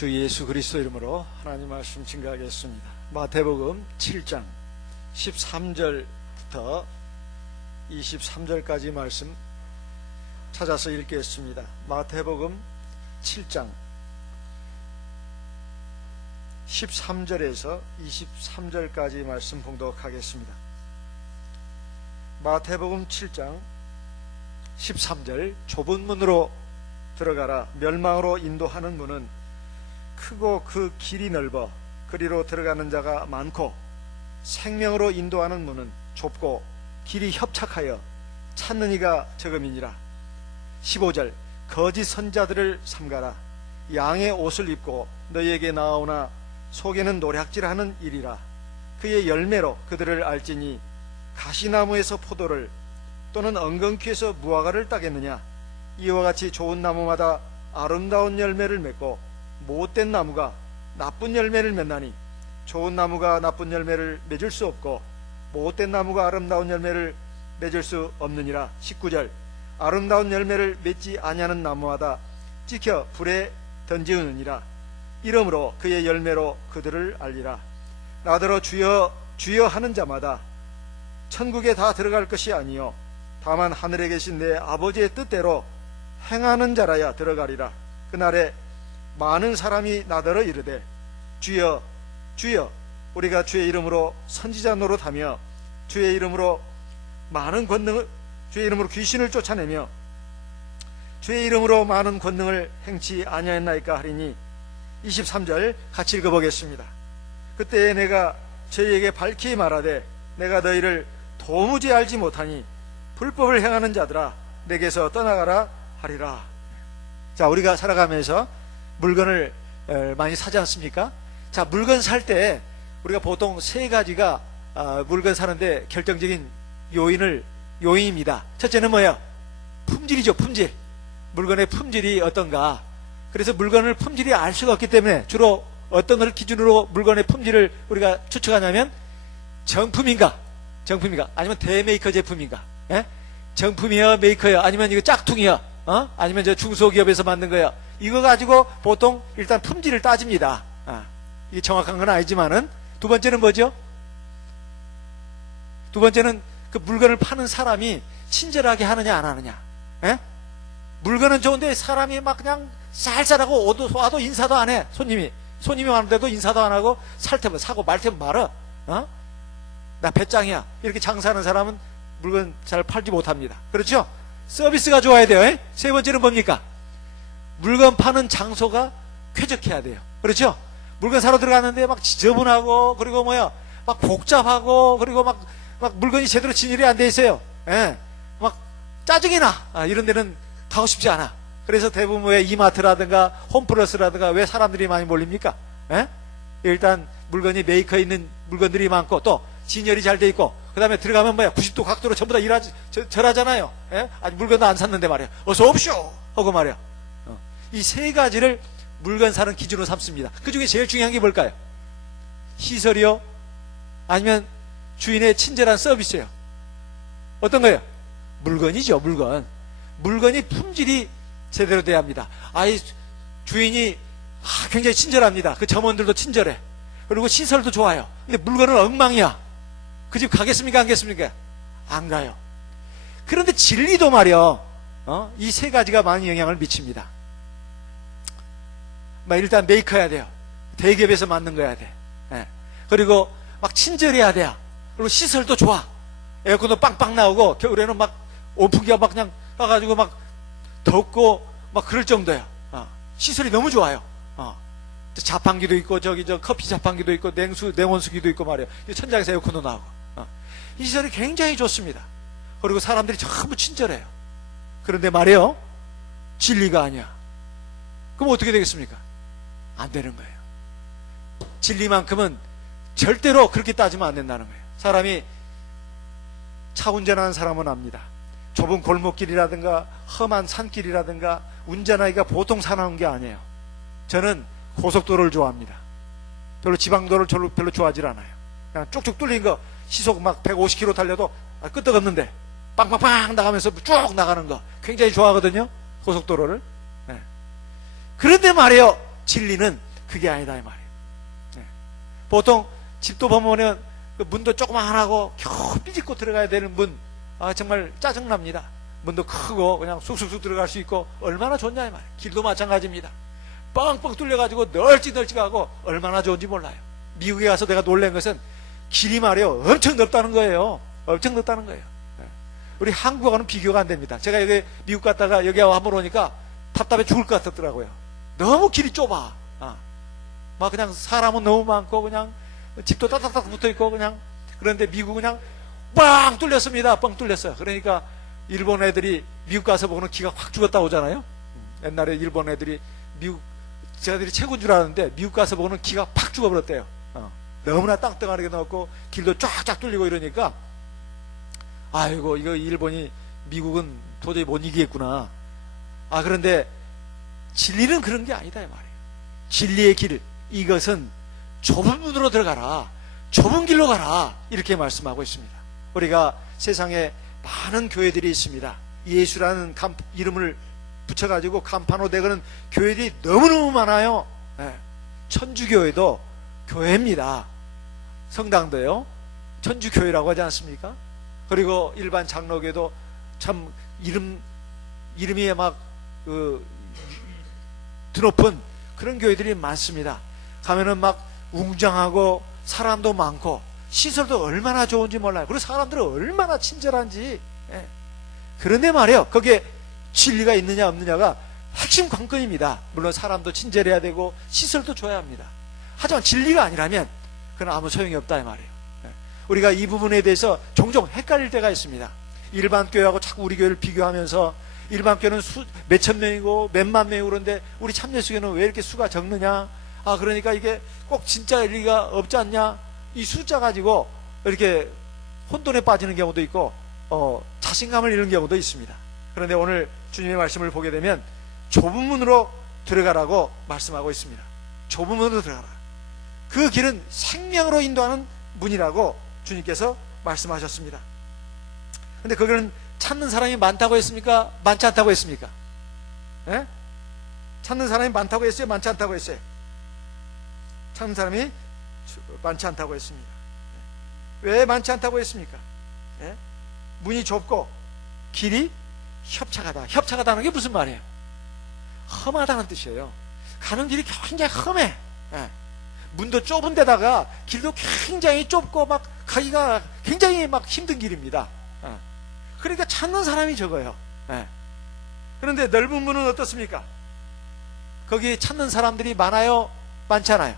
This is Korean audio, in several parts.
주 예수 그리스도 이름으로 하나님 말씀 증거하겠습니다. 마태복음 7장 13절부터 23절까지 말씀 찾아서 읽겠습니다. 마태복음 7장 13절에서 23절까지 말씀 봉독하겠습니다. 마태복음 7장 13절 좁은 문으로 들어가라. 멸망으로 인도하는 문은 크고 그 길이 넓어 그리로 들어가는 자가 많고, 생명으로 인도하는 문은 좁고 길이 협착하여 찾는 이가 적음이니라. 15절 거짓 선자들을 삼가라. 양의 옷을 입고 너희에게 나아오나 속에는 노략질하는 일이라. 그의 열매로 그들을 알지니 가시나무에서 포도를 또는 엉겅퀴에서 무화과를 따겠느냐. 이와 같이 좋은 나무마다 아름다운 열매를 맺고 못된 나무가 나쁜 열매를 맺나니, 좋은 나무가 나쁜 열매를 맺을 수 없고 못된 나무가 아름다운 열매를 맺을 수 없느니라. 19절 아름다운 열매를 맺지 아니하는 나무마다 찍혀 불에 던지느니라. 이러므로 그의 열매로 그들을 알리라. 나더러 주여 주여 하는 자마다 천국에 다 들어갈 것이 아니요 다만 하늘에 계신 내 아버지의 뜻대로 행하는 자라야 들어가리라. 그날에 많은 사람이 나더러 이르되 주여 주여 우리가 주의 이름으로 선지자 노릇하며 주의 이름으로 많은 권능을 주의 이름으로 귀신을 쫓아내며 주의 이름으로 많은 권능을 행치 아니하였나이까 하리니. 23절 같이 읽어보겠습니다. 그때 내가 저희에게 밝히 말하되 내가 너희를 도무지 알지 못하니 불법을 행하는 자들아 내게서 떠나가라 하리라. 자, 우리가 살아가면서 물건을 많이 사지 않습니까? 자, 물건 살 때 우리가 보통 세 가지가 물건 사는데 결정적인 요인입니다. 첫째는 뭐예요? 품질이죠. 품질. 물건의 품질이 어떤가. 그래서 물건을 품질이 알 수가 없기 때문에 주로 어떤 걸 기준으로 물건의 품질을 우리가 추측하냐면 정품인가 아니면 대메이커 제품인가. 예? 정품이여 메이커여 아니면 이거 짝퉁이여 아니면 저 중소기업에서 만든 거야. 이거 가지고 보통 일단 품질을 따집니다. 이게 정확한 건 아니지만은. 두 번째는 뭐죠? 두 번째는 그 물건을 파는 사람이 친절하게 하느냐 안 하느냐. 에? 물건은 좋은데 사람이 막 그냥 쌀쌀하고 와도 인사도 안 해. 손님이 왔는데도 인사도 안 하고 살 테면 사고 말 테면 말아. 나 배짱이야. 이렇게 장사하는 사람은 물건 잘 팔지 못합니다. 그렇죠? 서비스가 좋아야 돼요. 에? 세 번째는 뭡니까? 물건 파는 장소가 쾌적해야 돼요. 그렇죠? 물건 사러 들어갔는데 막 지저분하고 그리고 막 복잡하고 그리고 막 물건이 제대로 진열이 안 돼 있어요. 예. 막 짜증이 나. 이런 데는 가고 싶지 않아. 그래서 대부분 왜 이마트라든가 홈플러스라든가 왜 사람들이 많이 몰립니까? 예? 일단 물건이 메이커 있는 물건들이 많고 또 진열이 잘 돼 있고 그 다음에 들어가면 90도 각도로 전부 다 절하잖아요. 예? 아니 물건도 안 샀는데 말이야. 어서 옵쇼! 하고 말이야. 이 세 가지를 물건 사는 기준으로 삼습니다. 그 중에 제일 중요한 게 뭘까요? 시설이요? 아니면 주인의 친절한 서비스요? 어떤 거예요? 물건이죠. 물건이 품질이 제대로 돼야 합니다. 주인이 굉장히 친절합니다. 그 점원들도 친절해. 그리고 시설도 좋아요. 근데 물건은 엉망이야. 그 집 가겠습니까? 안 가겠습니까? 안 가요. 그런데 진리도 말이요. 이 세 가지가 많이 영향을 미칩니다. 일단 메이커해야 돼요. 대기업에서 만든 거야 돼. 예. 그리고 막 친절해야 돼요. 그리고 시설도 좋아. 에어컨도 빵빵 나오고 겨울에는 막 온풍기가 막 그냥 가가지고 막 덥고 막 그럴 정도야. 시설이 너무 좋아요. 자판기도 있고 저 커피 자판기도 있고 냉온수기도 있고 말이에요. 천장에서 에어컨도 나오고. 이 시설이 굉장히 좋습니다. 그리고 사람들이 전부 친절해요. 그런데 말이에요. 진리가 아니야. 그럼 어떻게 되겠습니까? 안 되는 거예요. 진리만큼은 절대로 그렇게 따지면 안 된다는 거예요. 사람이 차 운전하는 사람은 압니다. 좁은 골목길이라든가 험한 산길이라든가 운전하기가 보통 사나운 게 아니에요. 저는 고속도로를 좋아합니다. 별로 지방도로를 별로 좋아하지 않아요. 그냥 쭉쭉 뚫린 거 시속 막 150km 달려도 끄떡없는데 빵빵빵 나가면서 쭉 나가는 거 굉장히 좋아하거든요. 고속도로를. 네. 그런데 말이에요. 진리는 그게 아니다 이 말이에요. 네. 보통 집도 보면은 그 문도 조그만하고 겨우 삐집고 들어가야 되는 문, 정말 짜증납니다. 문도 크고 그냥 쑥쑥쑥 들어갈 수 있고 얼마나 좋냐 이 말이에요. 길도 마찬가지입니다. 뻥뻥 뚫려가지고 널찍널찍하고 얼마나 좋은지 몰라요. 미국에 가서 내가 놀란 것은 길이 말이에요, 엄청 넓다는 거예요. 엄청 넓다는 거예요. 우리 한국하고는 비교가 안 됩니다. 제가 여기 미국 갔다가 여기 한번 오니까 답답해 죽을 것 같더라고요. 너무 길이 좁아. 막 그냥 사람은 너무 많고 그냥 집도 따닥따닥 붙어있고 그냥. 그런데 미국은 그냥 빵 뚫렸습니다. 뻥 뚫렸어요. 그러니까 일본 애들이 미국 가서 보고는 기가 확 죽었다 오잖아요. 옛날에 일본 애들이 미국 제가들이 최고인 줄 아는데 미국 가서 보고는 기가 팍 죽어버렸대요. 너무나 땅땅하게 넣었고 길도 쫙쫙 뚫리고 이러니까 아이고 이거 일본이 미국은 도저히 못 이기겠구나. 그런데 진리는 그런 게 아니다 이 말이에요. 진리의 길, 이것은 좁은 문으로 들어가라, 좁은 길로 가라, 이렇게 말씀하고 있습니다. 우리가 세상에 많은 교회들이 있습니다. 예수라는 이름을 붙여가지고 간판으로 대거는 교회들이 너무너무 많아요. 천주교회도 교회입니다. 성당도요, 천주교회라고 하지 않습니까? 그리고 일반 장로교도 참 이름이 막 드높은 그런 교회들이 많습니다. 가면은 막 웅장하고 사람도 많고 시설도 얼마나 좋은지 몰라요. 그리고 사람들은 얼마나 친절한지. 그런데 말이에요, 거기에 진리가 있느냐 없느냐가 핵심 관건입니다. 물론 사람도 친절해야 되고 시설도 좋아야 합니다. 하지만 진리가 아니라면 그건 아무 소용이 없다 이 말이에요. 우리가 이 부분에 대해서 종종 헷갈릴 때가 있습니다. 일반 교회하고 자꾸 우리 교회를 비교하면서 일반 교회는 몇천 명이고 몇만 명이고 그런데 우리 참예수교는 왜 이렇게 수가 적느냐, 그러니까 이게 꼭 진짜 일리가 없지 않냐, 이 숫자 가지고 이렇게 혼돈에 빠지는 경우도 있고 자신감을 잃는 경우도 있습니다. 그런데 오늘 주님의 말씀을 보게 되면 좁은 문으로 들어가라고 말씀하고 있습니다. 좁은 문으로 들어가라. 그 길은 생명으로 인도하는 문이라고 주님께서 말씀하셨습니다. 근데 거기는 찾는 사람이 많다고 했습니까? 많지 않다고 했습니까? 찾는 사람이 많다고 했어요? 많지 않다고 했어요? 찾는 사람이 많지 않다고 했습니다. 왜 많지 않다고 했습니까? 문이 좁고 길이 협착하다. 협착하다는 게 무슨 말이에요? 험하다는 뜻이에요. 가는 길이 굉장히 험해. 문도 좁은 데다가 길도 굉장히 좁고 막 가기가 굉장히 막 힘든 길입니다. 그러니까 찾는 사람이 적어요. 그런데 넓은 문은 어떻습니까? 거기 찾는 사람들이 많아요? 많지 않아요?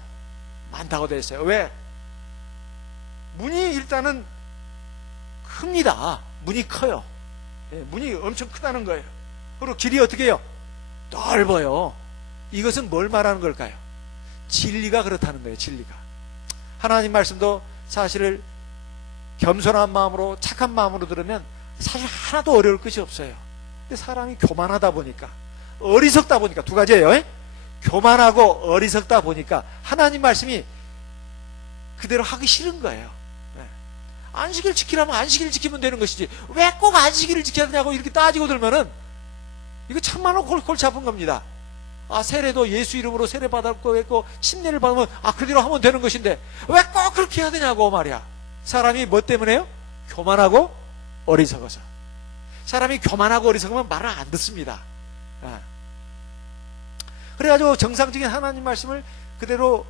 많다고 되어 있어요. 왜? 문이 일단은 큽니다. 문이 커요. 문이 엄청 크다는 거예요. 그리고 길이 어떻게 해요? 넓어요. 이것은 뭘 말하는 걸까요? 진리가 그렇다는 거예요. 진리가. 하나님 말씀도 사실을 겸손한 마음으로 착한 마음으로 들으면 사실 하나도 어려울 것이 없어요. 근데 사람이 교만하다 보니까, 어리석다 보니까, 두 가지예요. 교만하고 어리석다 보니까 하나님 말씀이 그대로 하기 싫은 거예요. 안식일 지키라면 안식일 지키면 되는 것이지 왜 꼭 안식일을 지켜야 되냐고 이렇게 따지고 들면은 이거 참말로 골치 아픈 겁니다. 세례도 예수 이름으로 세례 받았고 했고 침례를 받으면 그대로 하면 되는 것인데 왜 꼭 그렇게 해야 되냐고 말이야. 사람이 뭐 때문에요? 교만하고 어리석어서. 사람이 교만하고 어리석으면 말을 안 듣습니다. 그래가지고 정상적인 하나님 말씀을 그대로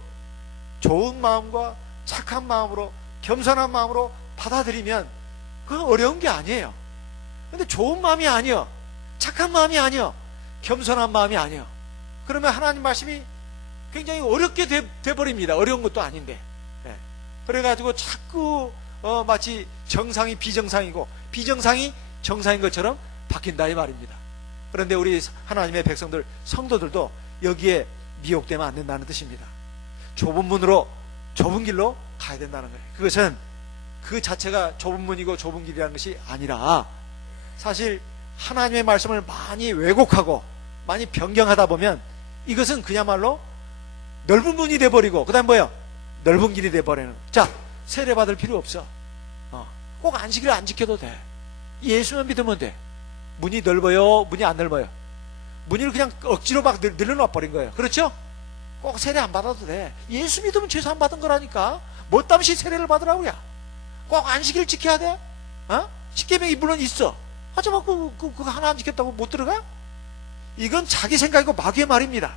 좋은 마음과 착한 마음으로 겸손한 마음으로 받아들이면 그건 어려운 게 아니에요. 근데 좋은 마음이 아니요, 착한 마음이 아니요, 겸손한 마음이 아니요, 그러면 하나님 말씀이 굉장히 어렵게 돼버립니다. 어려운 것도 아닌데. 그래가지고 자꾸 마치 정상이 비정상이고 비정상이 정상인 것처럼 바뀐다 이 말입니다. 그런데 우리 하나님의 백성들, 성도들도 여기에 미혹되면 안 된다는 뜻입니다. 좁은 문으로, 좁은 길로 가야 된다는 거예요. 그것은 그 자체가 좁은 문이고 좁은 길이라는 것이 아니라 사실 하나님의 말씀을 많이 왜곡하고 많이 변경하다 보면 이것은 그야말로 넓은 문이 돼버리고 그 다음 뭐예요? 넓은 길이 돼버리는. 자, 세례 받을 필요 없어. 꼭 안식일을 안 지켜도 돼. 예수만 믿으면 돼. 문이 넓어요? 문이 안 넓어요? 문을 그냥 억지로 막 늘려놔 버린 거예요. 그렇죠? 꼭 세례 안 받아도 돼. 예수 믿으면 죄 사함 받은 거라니까. 뭐땀시 세례를 받으라고야. 꼭 안식일 지켜야 돼? 십계명이 물론 있어. 하지만 그거 하나 안 지켰다고 못 들어가? 이건 자기 생각이고 마귀의 말입니다.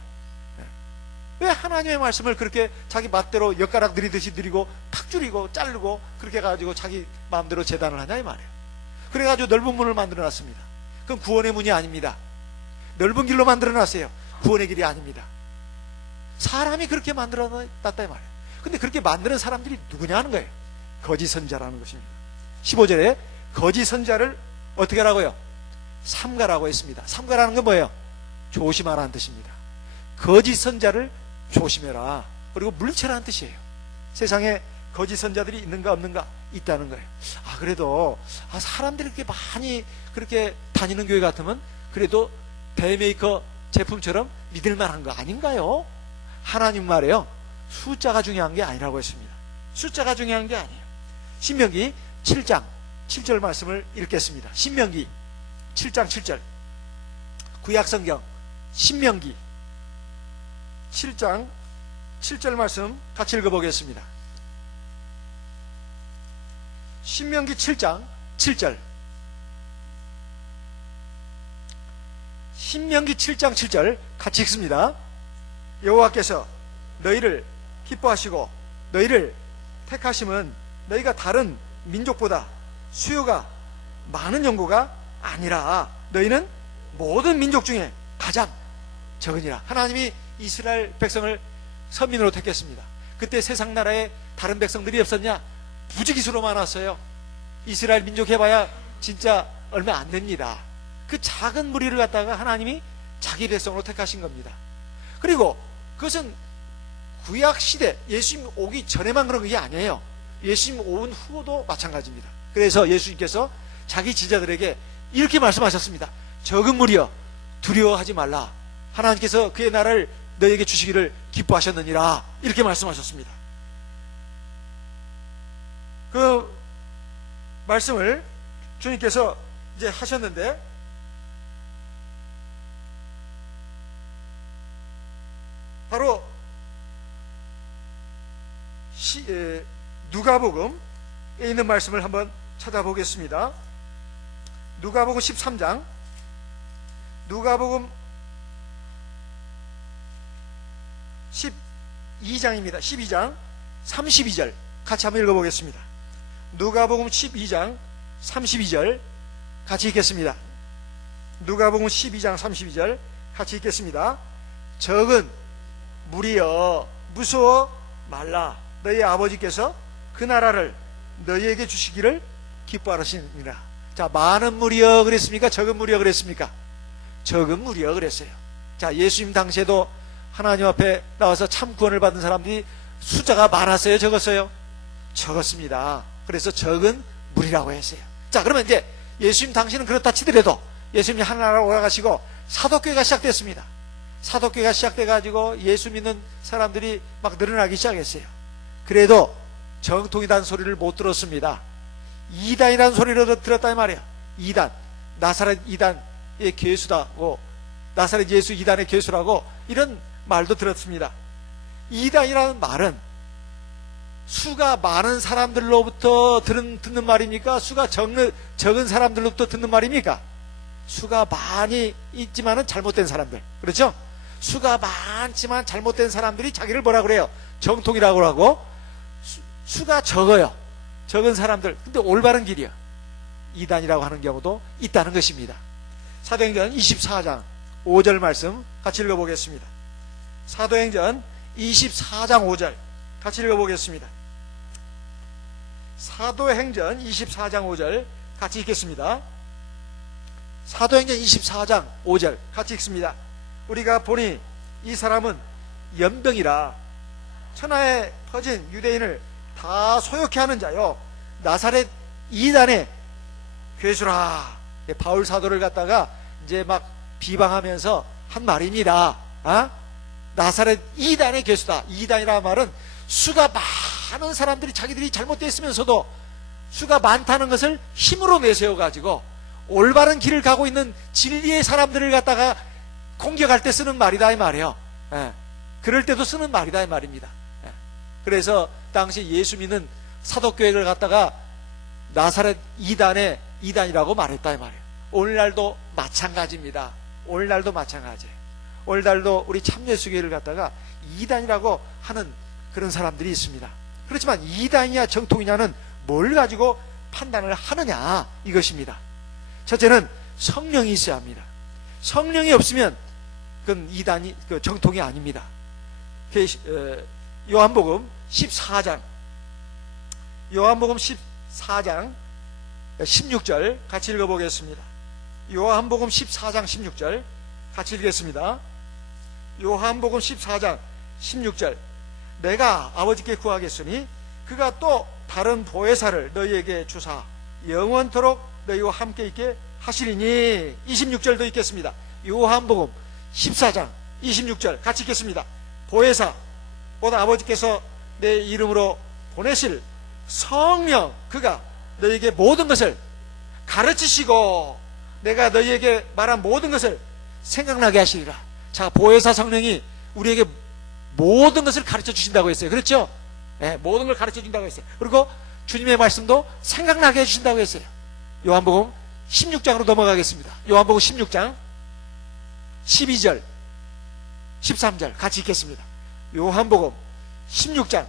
왜 하나님의 말씀을 그렇게 자기 맛대로 엿가락 들이듯이 들이고 탁 줄이고 자르고 그렇게 해가지고 자기 마음대로 재단을 하냐 이 말이에요. 그래가지고 넓은 문을 만들어 놨습니다. 그건 구원의 문이 아닙니다. 넓은 길로 만들어 놨어요. 구원의 길이 아닙니다. 사람이 그렇게 만들어 놨다 이 말이에요. 근데 그렇게 만드는 사람들이 누구냐 하는 거예요. 거짓 선자라는 것입니다. 15절에 거짓 선자를 어떻게 하라고요? 삼가라고 했습니다. 삼가라는 건 뭐예요? 조심하라는 뜻입니다. 거짓 선자를 조심해라. 그리고 물리쳐라는 뜻이에요. 세상에 거짓 선자들이 있는가 없는가? 있다는 거예요. 그래도 사람들이 이렇게 많이 그렇게 다니는 교회 같으면 그래도 대메이커 제품처럼 믿을 만한 거 아닌가요? 하나님 말이에요. 숫자가 중요한 게 아니라고 했습니다. 숫자가 중요한 게 아니에요. 신명기 7장 7절 말씀을 읽겠습니다. 신명기 7장 7절 구약성경 신명기 7장 7절 말씀 같이 읽어보겠습니다. 신명기 7장 7절 신명기 7장 7절 같이 읽습니다. 여호와께서 너희를 기뻐하시고 너희를 택하심은 너희가 다른 민족보다 수요가 많은 연고가 아니라 너희는 모든 민족 중에 가장 적으니라. 하나님이 이스라엘 백성을 선민으로 택했습니다. 그때 세상 나라에 다른 백성들이 없었냐? 부지기수로 많았어요. 이스라엘 민족 해봐야 진짜 얼마 안 됩니다. 그 작은 무리를 갖다가 하나님이 자기 백성으로 택하신 겁니다. 그리고 그것은 구약시대 예수님 오기 전에만 그런 게 아니에요. 예수님 온 후도 마찬가지입니다. 그래서 예수님께서 자기 제자들에게 이렇게 말씀하셨습니다. 적은 무리여 두려워하지 말라. 하나님께서 그의 나라를 너에게 주시기를 기뻐하셨느니라. 이렇게 말씀하셨습니다. 그 말씀을 주님께서 이제 하셨는데 바로 누가복음에 있는 말씀을 한번 찾아보겠습니다. 누가복음 13장 누가복음 12장입니다. 12장 32절 같이 한번 읽어보겠습니다. 누가복음 12장 32절 같이 읽겠습니다. 누가복음 12장 32절 같이 읽겠습니다. 적은 무리여 무서워 말라. 너희 아버지께서 그 나라를 너희에게 주시기를 기뻐하시니라. 자, 많은 무리여 그랬습니까? 적은 무리여 그랬습니까? 적은 무리여 그랬어요. 자, 예수님 당시에도 하나님 앞에 나와서 참 구원을 받은 사람들이 숫자가 많았어요? 적었어요? 적었습니다. 그래서 적은 무리라고 했어요. 자, 그러면 이제 예수님 당시는 그렇다 치더라도 예수님이 하나나라로 올라가시고 사도교회가 시작됐습니다. 사도교회가 시작돼가지고 예수 믿는 사람들이 막 늘어나기 시작했어요. 그래도 정통이라는 소리를 못 들었습니다. 이단이라는 소리를 들었단 말이에요. 이단, 나사렛 이단의 괴수다고, 나사렛 예수 이단의 괴수라고 이런 말도 들었습니다. 이단이라는 말은 수가 많은 사람들로부터 듣는 말입니까? 수가 적은 사람들로부터 듣는 말입니까? 수가 많이 있지만은 잘못된 사람들, 그렇죠? 수가 많지만 잘못된 사람들이 자기를 뭐라 그래요? 정통이라고 하고, 수가 적어요. 적은 사람들, 근데 올바른 길이야. 이단이라고 하는 경우도 있다는 것입니다. 사도행전 24장 5절 말씀 같이 읽어보겠습니다. 사도행전 24장 5절 같이 읽어보겠습니다. 사도행전 24장 5절 같이 읽겠습니다. 사도행전 24장 5절 같이 읽습니다. 우리가 보니 이 사람은 연병이라 천하에 퍼진 유대인을 다 소욕케 하는 자요 나사렛 이단의 괴수라. 바울 사도를 갖다가 이제 막 비방하면서 한 말입니다. 나사렛 이단의 괴수다. 이단이라는 말은 수가 많은 사람들이 자기들이 잘못됐으면서도 수가 많다는 것을 힘으로 내세워가지고 올바른 길을 가고 있는 진리의 사람들을 갖다가 공격할 때 쓰는 말이다 이 말이에요. 그럴 때도 쓰는 말이다 이 말입니다. 예. 그래서 당시 예수 믿는 사도교회를 갖다가 나사렛 이단이라고 말했다 이 말이에요. 오늘날도 마찬가지입니다. 오늘날도 마찬가지예요. 오늘날도 우리 참예수교회를 갖다가 이단이라고 하는 그런 사람들이 있습니다. 그렇지만 이단이냐 정통이냐는 뭘 가지고 판단을 하느냐 이것입니다. 첫째는 성령이 있어야 합니다. 성령이 없으면 그건 이단이 정통이 아닙니다. 요한복음 14장 16절 같이 읽어보겠습니다. 요한복음 14장 16절 같이 읽겠습니다. 요한복음 14장 16절 내가 아버지께 구하겠으니 그가 또 다른 보혜사를 너희에게 주사 영원토록 너희와 함께 있게 하시리니. 26절도 읽겠습니다. 요한복음 14장 26절 같이 읽겠습니다. 보혜사 곧 아버지께서 내 이름으로 보내실 성령 그가 너희에게 모든 것을 가르치시고 내가 너희에게 말한 모든 것을 생각나게 하시리라. 자, 보혜사 성령이 우리에게 모든 것을 가르쳐 주신다고 했어요. 그렇죠? 네, 모든 걸 가르쳐 준다고 했어요. 그리고 주님의 말씀도 생각나게 해주신다고 했어요. 요한복음 16장으로 넘어가겠습니다. 요한복음 16장 12절 13절 같이 읽겠습니다. 요한복음 16장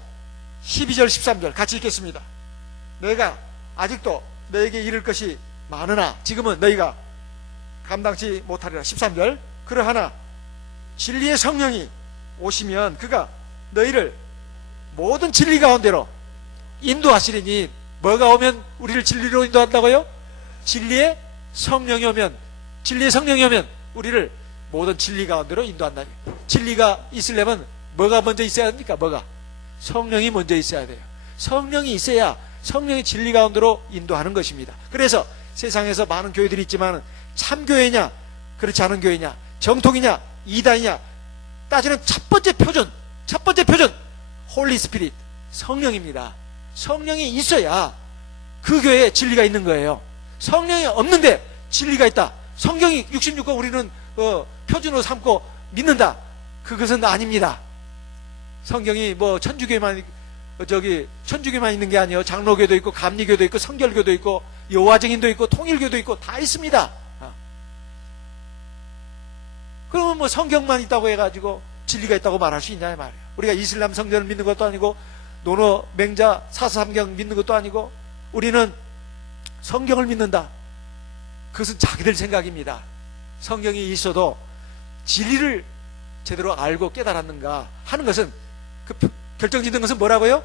12절 13절 같이 읽겠습니다. 내가 아직도 너에게 이를 것이 많으나 지금은 너희가 감당치 못하리라. 13절 그러하나 진리의 성령이 오시면 그가 너희를 모든 진리 가운데로 인도하시리니. 뭐가 오면 우리를 진리로 인도한다고요? 진리의 성령이 오면 우리를 모든 진리 가운데로 인도한다니. 진리가 있으려면 뭐가 먼저 있어야 합니까? 뭐가? 성령이 먼저 있어야 돼요. 성령이 있어야 성령이 진리 가운데로 인도하는 것입니다. 그래서 세상에서 많은 교회들이 있지만 참교회냐 그렇지 않은 교회냐 정통이냐 이단이냐 따지는 첫 번째 표준 홀리 스피릿 성령입니다. 성령이 있어야 그 교회에 진리가 있는 거예요. 성령이 없는데 진리가 있다. 성경이 66권 우리는 표준으로 삼고 믿는다. 그것은 아닙니다. 성경이 뭐 천주교만 있는 게 아니에요. 장로교도 있고 감리교도 있고 성결교도 있고 여호와증인도 있고 통일교도 있고 다 있습니다. 그러면 뭐 성경만 있다고 해가지고 진리가 있다고 말할 수 있냐 말이에요. 우리가 이슬람 성전을 믿는 것도 아니고 노노 맹자 사사삼경 믿는 것도 아니고 우리는 성경을 믿는다. 그것은 자기들 생각입니다. 성경이 있어도 진리를 제대로 알고 깨달았는가 하는 것은 그 결정짓는 것은 뭐라고요?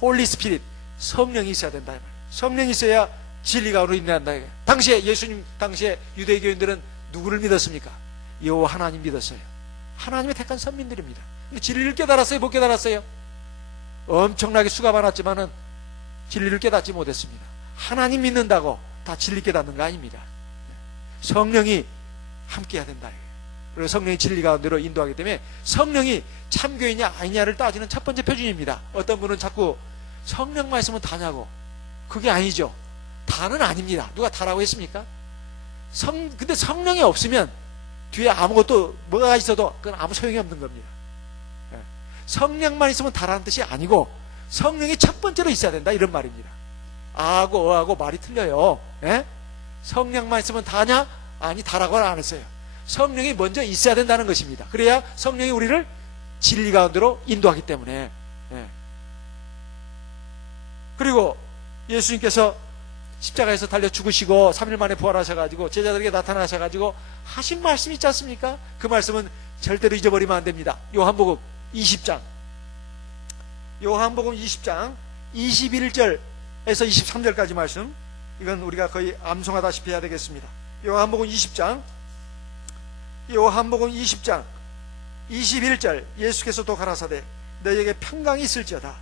홀리 스피릿 성령이 있어야 된다. 성령이 있어야 진리가 우리로 인도한다. 당시에 예수님 당시에 유대교인들은 누구를 믿었습니까? 여호와 하나님 믿었어요. 하나님의 택한 선민들입니다. 근데 진리를 깨달았어요? 못 깨달았어요? 엄청나게 수가 많았지만은 진리를 깨닫지 못했습니다. 하나님 믿는다고 다 진리 깨닫는 거 아닙니다. 성령이 함께 해야 된다. 그리고 성령이 진리 가운데로 인도하기 때문에 성령이 참교이냐 아니냐를 따지는 첫 번째 표준입니다. 어떤 분은 자꾸 성령만 있으면 다냐고. 그게 아니죠. 다는 아닙니다. 누가 다라고 했습니까? 근데 성령이 없으면 뒤에 아무것도 뭐가 있어도 그건 아무 소용이 없는 겁니다. 성령만 있으면 다라는 뜻이 아니고 성령이 첫 번째로 있어야 된다 이런 말입니다. 아하고 어하고 말이 틀려요. 성령만 있으면 다냐? 아니, 다라고는 안 했어요. 성령이 먼저 있어야 된다는 것입니다. 그래야 성령이 우리를 진리 가운데로 인도하기 때문에. 그리고 예수님께서 십자가에서 달려 죽으시고 3일 만에 부활하셔가지고 제자들에게 나타나셔가지고 하신 말씀 있지 않습니까? 그 말씀은 절대로 잊어버리면 안 됩니다. 요한복음 20장 21절에서 23절까지 말씀, 이건 우리가 거의 암송하다시피 해야 되겠습니다. 요한복음 20장 21절 예수께서 또 가라사대 너희에게 평강이 있을지어다.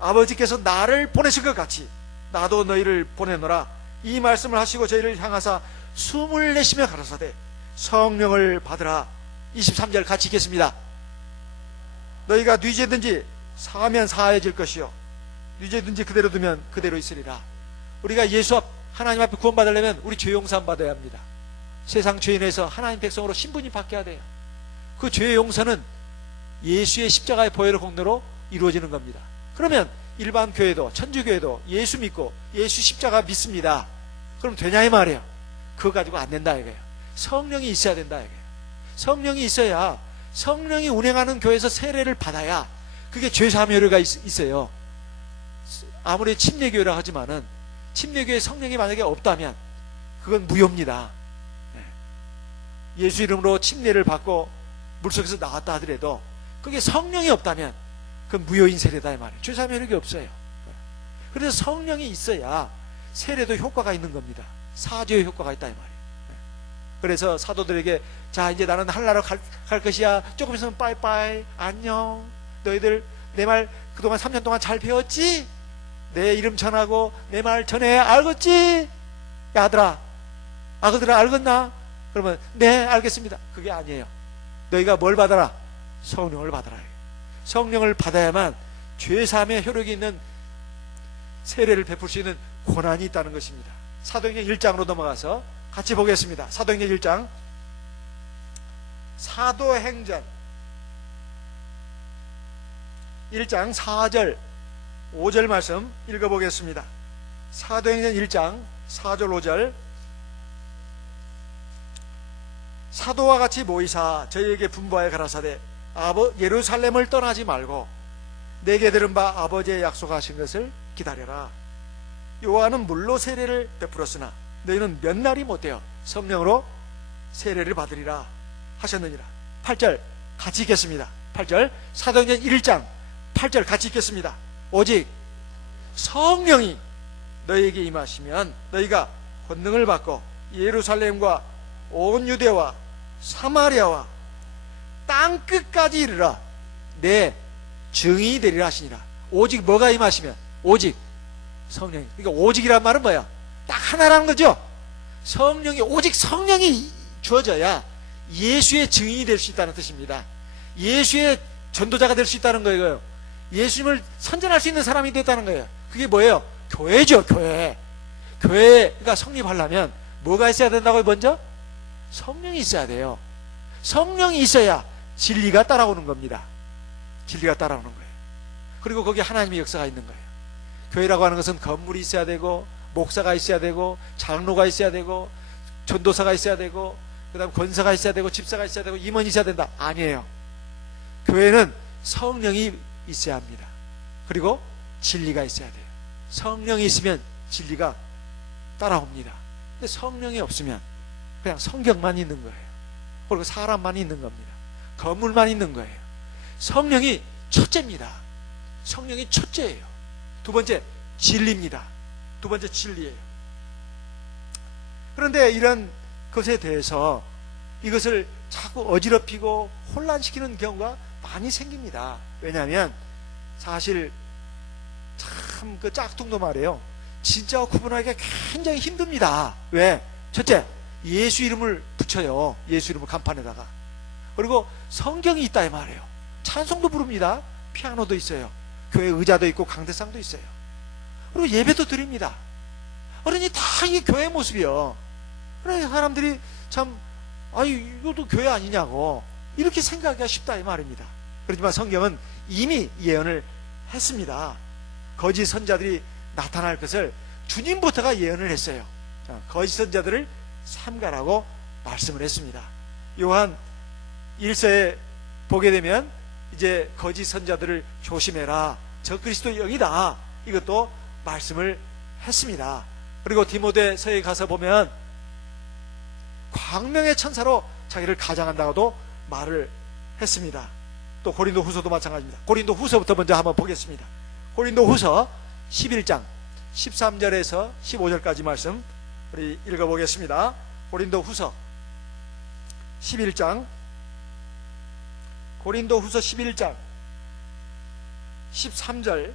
아버지께서 나를 보내신 것 같이 나도 너희를 보내노라. 이 말씀을 하시고 저희를 향하사 숨을 내쉬며 가라사대 성령을 받으라. 23절 같이 읽겠습니다. 너희가 뉘죄든지 사하면 사해질 것이요 뉘죄든지 그대로 두면 그대로 있으리라. 우리가 예수 앞 하나님 앞에 구원받으려면 우리 죄 용서 받아야 합니다. 세상 죄인에서 하나님 백성으로 신분이 바뀌어야 돼요. 그 죄 용서는 예수의 십자가의 보혈의 공로로 이루어지는 겁니다. 그러면 일반 교회도 천주교회도 예수 믿고 예수 십자가 믿습니다. 그럼 되냐 이 말이에요. 그거 가지고 안 된다 이거예요. 성령이 있어야 된다 이거예요. 성령이 있어야, 성령이 운행하는 교회에서 세례를 받아야 그게 죄사함 효력가 있어요. 아무리 침례교회라 하지만은 침례교회에 성령이 만약에 없다면 그건 무효입니다. 예수 이름으로 침례를 받고 물속에서 나왔다 하더라도 그게 성령이 없다면 그건 무효인 세례다 이 말이에요. 죄사함 효력이 없어요. 그래서 성령이 있어야 세례도 효과가 있는 겁니다. 사죄의 효과가 있다 이 말이에요. 그래서 사도들에게 자 이제 나는 한나라로 갈 것이야. 조금 있으면 빠이빠이 안녕. 너희들 내 말 그동안 3년 동안 잘 배웠지? 내 이름 전하고 내 말 전해 알겠지? 야 아들아 아들아 알겠나? 그러면 네 알겠습니다. 그게 아니에요. 너희가 뭘 받아라? 성령을 받아라. 성령을 받아야만 죄사함의 효력이 있는 세례를 베풀 수 있는 권한이 있다는 것입니다. 사도행전 1장으로 넘어가서 같이 보겠습니다. 사도행전 1장. 사도행전 1장 4절 5절 말씀 읽어보겠습니다. 사도행전 1장 4절 5절. 사도와 같이 모이사 저희에게 분부하여 가라사대 예루살렘을 떠나지 말고 내게 들은 바 아버지의 약속하신 것을 기다려라. 요한은 물로 세례를 베풀었으나 너희는 몇 날이 못되어 성령으로 세례를 받으리라 하셨느니라. 8절 같이 읽겠습니다. 8절 사도행전 1장 8절 같이 읽겠습니다. 오직 성령이 너희에게 임하시면 너희가 권능을 받고 예루살렘과 온 유대와 사마리아와 땅끝까지 이르러 내 증인이 되리라 하시니라. 오직 뭐가 임하시면? 오직 성령이. 그러니까 오직이란 말은 뭐야? 딱 하나라는 거죠. 성령이, 오직 성령이 주어져야 예수의 증인이 될 수 있다는 뜻입니다. 예수의 전도자가 될 수 있다는 거예요. 예수님을 선전할 수 있는 사람이 됐다는 거예요. 그게 뭐예요? 교회죠. 교회가 성립하려면 뭐가 있어야 된다고요? 먼저 성령이 있어야 돼요. 성령이 있어야 진리가 따라오는 겁니다. 진리가 따라오는 거예요. 그리고 거기에 하나님의 역사가 있는 거예요. 교회라고 하는 것은 건물이 있어야 되고 목사가 있어야 되고 장로가 있어야 되고 전도사가 있어야 되고 그 다음 권사가 있어야 되고 집사가 있어야 되고 임원이 있어야 된다. 아니에요. 교회는 성령이 있어야 합니다. 그리고 진리가 있어야 돼요. 성령이 있으면 진리가 따라옵니다. 근데 성령이 없으면 그냥 성경만 있는 거예요. 그리고 사람만 있는 겁니다. 건물만 있는 거예요. 성령이 첫째입니다. 성령이 첫째예요. 두 번째 진리입니다. 두 번째 진리예요. 그런데 이런 것에 대해서 이것을 자꾸 어지럽히고 혼란시키는 경우가 많이 생깁니다. 왜냐하면 사실 참 그 짝퉁도 말이에요. 진짜와 구분하기가 굉장히 힘듭니다. 왜? 첫째, 예수 이름을 붙여요. 예수 이름을 간판에다가. 그리고 성경이 있다 이 말이에요. 찬송도 부릅니다. 피아노도 있어요. 교회 의자도 있고 강대상도 있어요. 그리고 예배도 드립니다. 그러니 다 이게 교회 모습이요. 그래서 사람들이 참 이것도 교회 아니냐고 이렇게 생각하기가 쉽다 이 말입니다. 그렇지만 성경은 이미 예언을 했습니다. 거짓 선자들이 나타날 것을 주님부터가 예언을 했어요. 거짓 선자들을 삼가라고 말씀을 했습니다. 요한 1서에 보게 되면 이제 거짓 선자들을 조심해라. 저 그리스도 영이다. 이것도 말씀을 했습니다. 그리고 디모데서에 가서 보면 광명의 천사로 자기를 가장한다고도 말을 했습니다. 또 고린도 후서도 마찬가지입니다. 고린도 후서부터 먼저 한번 보겠습니다. 고린도 후서 11장 13절에서 15절까지 말씀 우리 읽어보겠습니다. 고린도 후서 11장 고린도 후서 11장 13절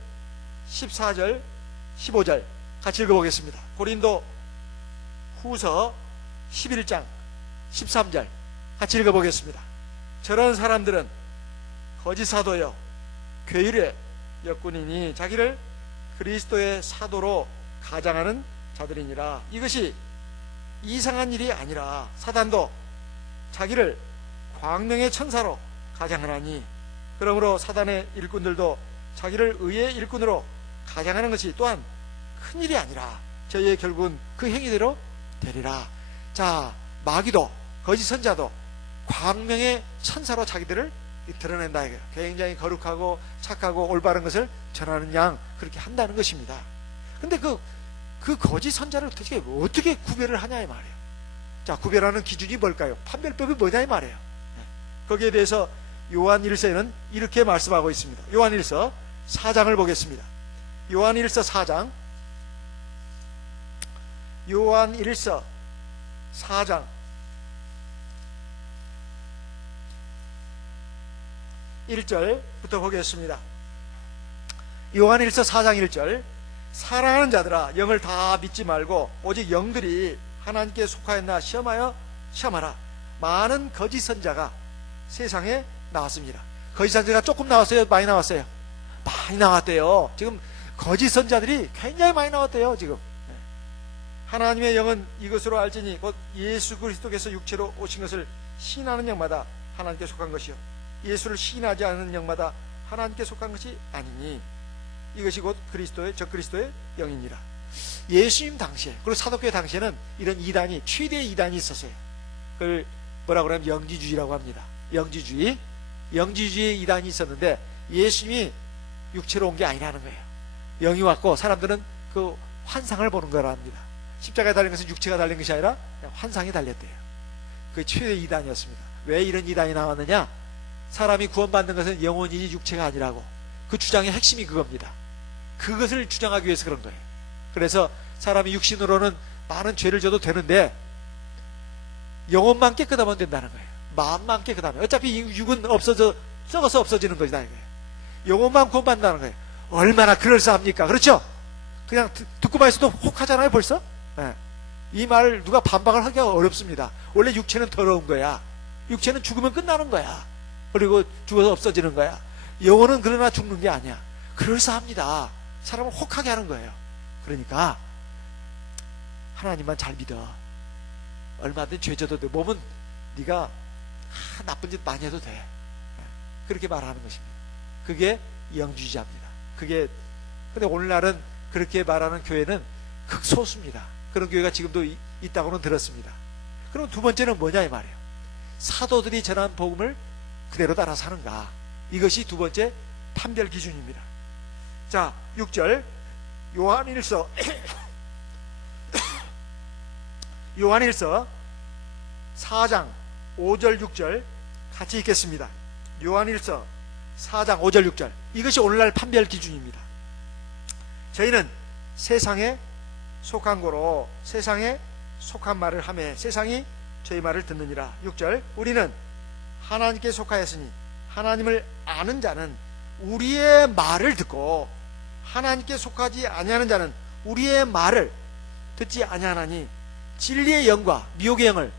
14절 15절 같이 읽어보겠습니다. 고린도 후서 11장 13절 같이 읽어보겠습니다. 저런 사람들은 거짓 사도여 괴율의 역군이니 자기를 그리스도의 사도로 가장하는 자들이니라. 이것이 이상한 일이 아니라 사단도 자기를 광명의 천사로 가장하나니 그러므로 사단의 일꾼들도 자기를 의의 일꾼으로 가장하는 것이 또한 큰일이 아니라 저희의 결국은 그 행위대로 되리라. 자, 마귀도 거짓 선자도 광명의 천사로 자기들을 드러낸다 이거예요. 굉장히 거룩하고 착하고 올바른 것을 전하는 양 그렇게 한다는 것입니다. 근데 그 거짓 선자를 어떻게 구별을 하냐 이 말이에요. 자, 구별하는 기준이 뭘까요? 판별법이 뭐냐 이 말이에요. 거기에 대해서 요한 1서에는 이렇게 말씀하고 있습니다. 요한 1서 4장을 보겠습니다. 요한 1서 4장, 요한 1서 4장 1절부터 보겠습니다. 요한 1서 4장 1절, 사랑하는 자들아 영을 다 믿지 말고 오직 영들이 하나님께 속하였나 시험하라. 많은 거짓 선자가 세상에 나왔습니다. 거짓 선자가 조금 나왔어요? 많이 나왔어요? 많이 나왔대요. 지금 거짓 선자들이 굉장히 많이 나왔대요. 지금 하나님의 영은 이것으로 알지니 곧 예수 그리스도께서 육체로 오신 것을 시인하는 영마다 하나님께 속한 것이요 예수를 시인하지 않는 영마다 하나님께 속한 것이 아니니 이것이 곧 적그리스도의 영이니라. 예수님 당시에, 그리고 사도교회 당시에는 이런 이단이, 최대의 이단이 있었어요. 그걸 뭐라고 하면 영지주의라고 합니다. 영지주의 이단이 있었는데 예수님이 육체로 온 게 아니라는 거예요. 영이 왔고 사람들은 그 환상을 보는 거라 합니다. 십자가에 달린 것은 육체가 달린 것이 아니라 환상이 달렸대요. 그게 최대의 이단이었습니다. 왜 이런 이단이 나왔느냐? 사람이 구원받는 것은 영혼이지 육체가 아니라고. 그 주장의 핵심이 그겁니다. 그것을 주장하기 위해서 그런 거예요. 그래서 사람이 육신으로는 많은 죄를 져도 되는데 영혼만 깨끗하면 된다는 거예요. 마음만 깨끗하면. 어차피 육은 썩어서 없어지는 것이다 이거예요. 영혼만 구원받는다는 거예요. 얼마나 그럴싸합니까? 그렇죠? 그냥 듣고만 있어도 혹하잖아요 벌써? 네. 이 말 누가 반박을 하기가 어렵습니다. 원래 육체는 더러운 거야. 육체는 죽으면 끝나는 거야. 그리고 죽어서 없어지는 거야. 영혼은 그러나 죽는 게 아니야. 그럴싸합니다. 사람을 혹하게 하는 거예요. 그러니까 하나님만 잘 믿어. 얼마든 죄 져도 돼. 몸은 네가 나쁜 짓 많이 해도 돼. 그렇게 말하는 것입니다. 그게 영주의자입니다. 근데 오늘날은 그렇게 말하는 교회는 극소수입니다. 그런 교회가 지금도 있다고는 들었습니다. 그럼 두 번째는 뭐냐 이 말이에요. 사도들이 전한 복음을 그대로 따라 사는가. 이것이 두 번째 판별 기준입니다. 자, 6절 요한일서 요한일서 4장 5절 6절 같이 읽겠습니다. 요한일서 4장 5절 6절. 이것이 오늘날 판별 기준입니다. 저희는 세상에 속한 거로 세상에 속한 말을 하매 세상이 저희 말을 듣느니라. 6절, 우리는 하나님께 속하였으니 하나님을 아는 자는 우리의 말을 듣고 하나님께 속하지 아니하는 자는 우리의 말을 듣지 아니하나니 진리의 영과 미혹의 영을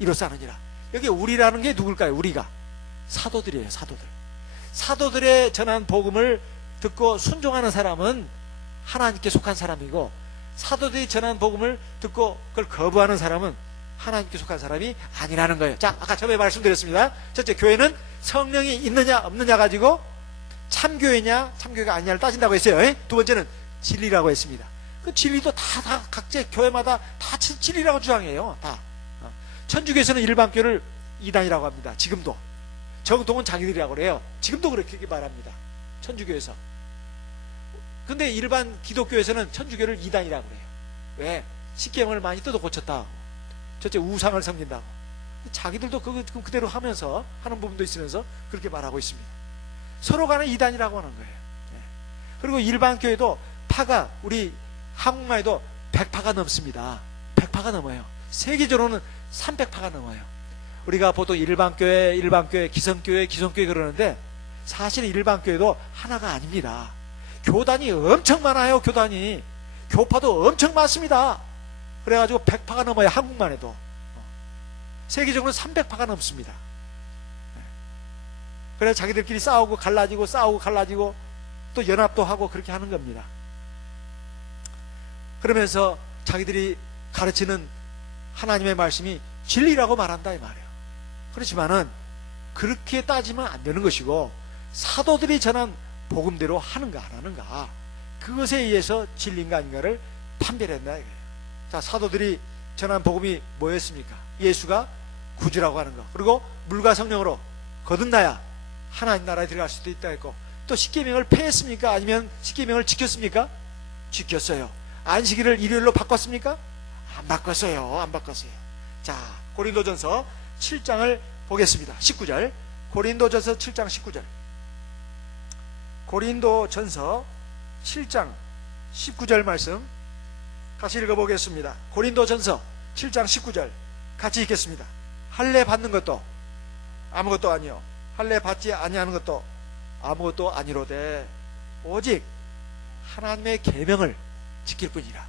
이로써 아느니라. 여기 우리라는 게 누굴까요? 우리가 사도들이에요. 사도들의 전한 복음을 듣고 순종하는 사람은 하나님께 속한 사람이고, 사도들이 전한 복음을 듣고 그걸 거부하는 사람은 하나님께 속한 사람이 아니라는 거예요. 자, 아까 처음에 말씀드렸습니다. 첫째, 교회는 성령이 있느냐 없느냐 가지고 참교회냐 참교회가 아니냐를 따진다고 했어요. 두 번째는 진리라고 했습니다. 그 진리도 다 각자 교회마다 다 진리라고 주장해요. 다. 천주교에서는 일반 교회를 이단이라고 합니다. 지금도. 정통은 자기들이라고 그래요. 지금도 그렇게 말합니다. 천주교에서. 근데 일반 기독교에서는 천주교를 이단이라고 그래요. 왜? 십계명을 많이 뜯어 고쳤다. 첫째, 우상을 섬긴다고. 자기들도 그대로 하면서 하는 부분도 있으면서 그렇게 말하고 있습니다. 서로 간에 이단이라고 하는 거예요. 그리고 일반 교회도 파가, 우리 한국만 해도 100파가 넘습니다. 100파가 넘어요. 세계적으로는 300파가 넘어요. 우리가 보통 일반교회, 기성교회 그러는데 사실 일반교회도 하나가 아닙니다. 교단이 엄청 많아요. 교파도 엄청 많습니다. 그래가지고 100파가 넘어요. 한국만 해도. 세계적으로는 300파가 넘습니다. 그래서 자기들끼리 싸우고 갈라지고 또 연합도 하고 그렇게 하는 겁니다. 그러면서 자기들이 가르치는 하나님의 말씀이 진리라고 말한다 이 말이에요. 그렇지만은 그렇게 따지면 안 되는 것이고, 사도들이 전한 복음대로 하는가 안 하는가, 그것에 의해서 진리인가 아닌가를 판별한다 이거예요. 자, 사도들이 전한 복음이 뭐였습니까? 예수가 구주라고 하는 거, 그리고 물과 성령으로 거듭나야 하나님 나라에 들어갈 수도 있다 했고, 또 십계명을 폐했습니까? 아니면 십계명을 지켰습니까? 지켰어요. 안식일을 일요일로 바꿨습니까? 안 바꿨어요. 안 바꿨어요. 자, 고린도전서 7장을 보겠습니다. 19절. 고린도전서 7장 19절. 고린도전서 7장 19절 말씀 같이 읽어보겠습니다. 고린도전서 7장 19절 같이 읽겠습니다. 할례 받는 것도 아무것도 아니요, 할례 받지 아니하는 것도 아무것도 아니로되 오직 하나님의 계명을 지킬 뿐이라.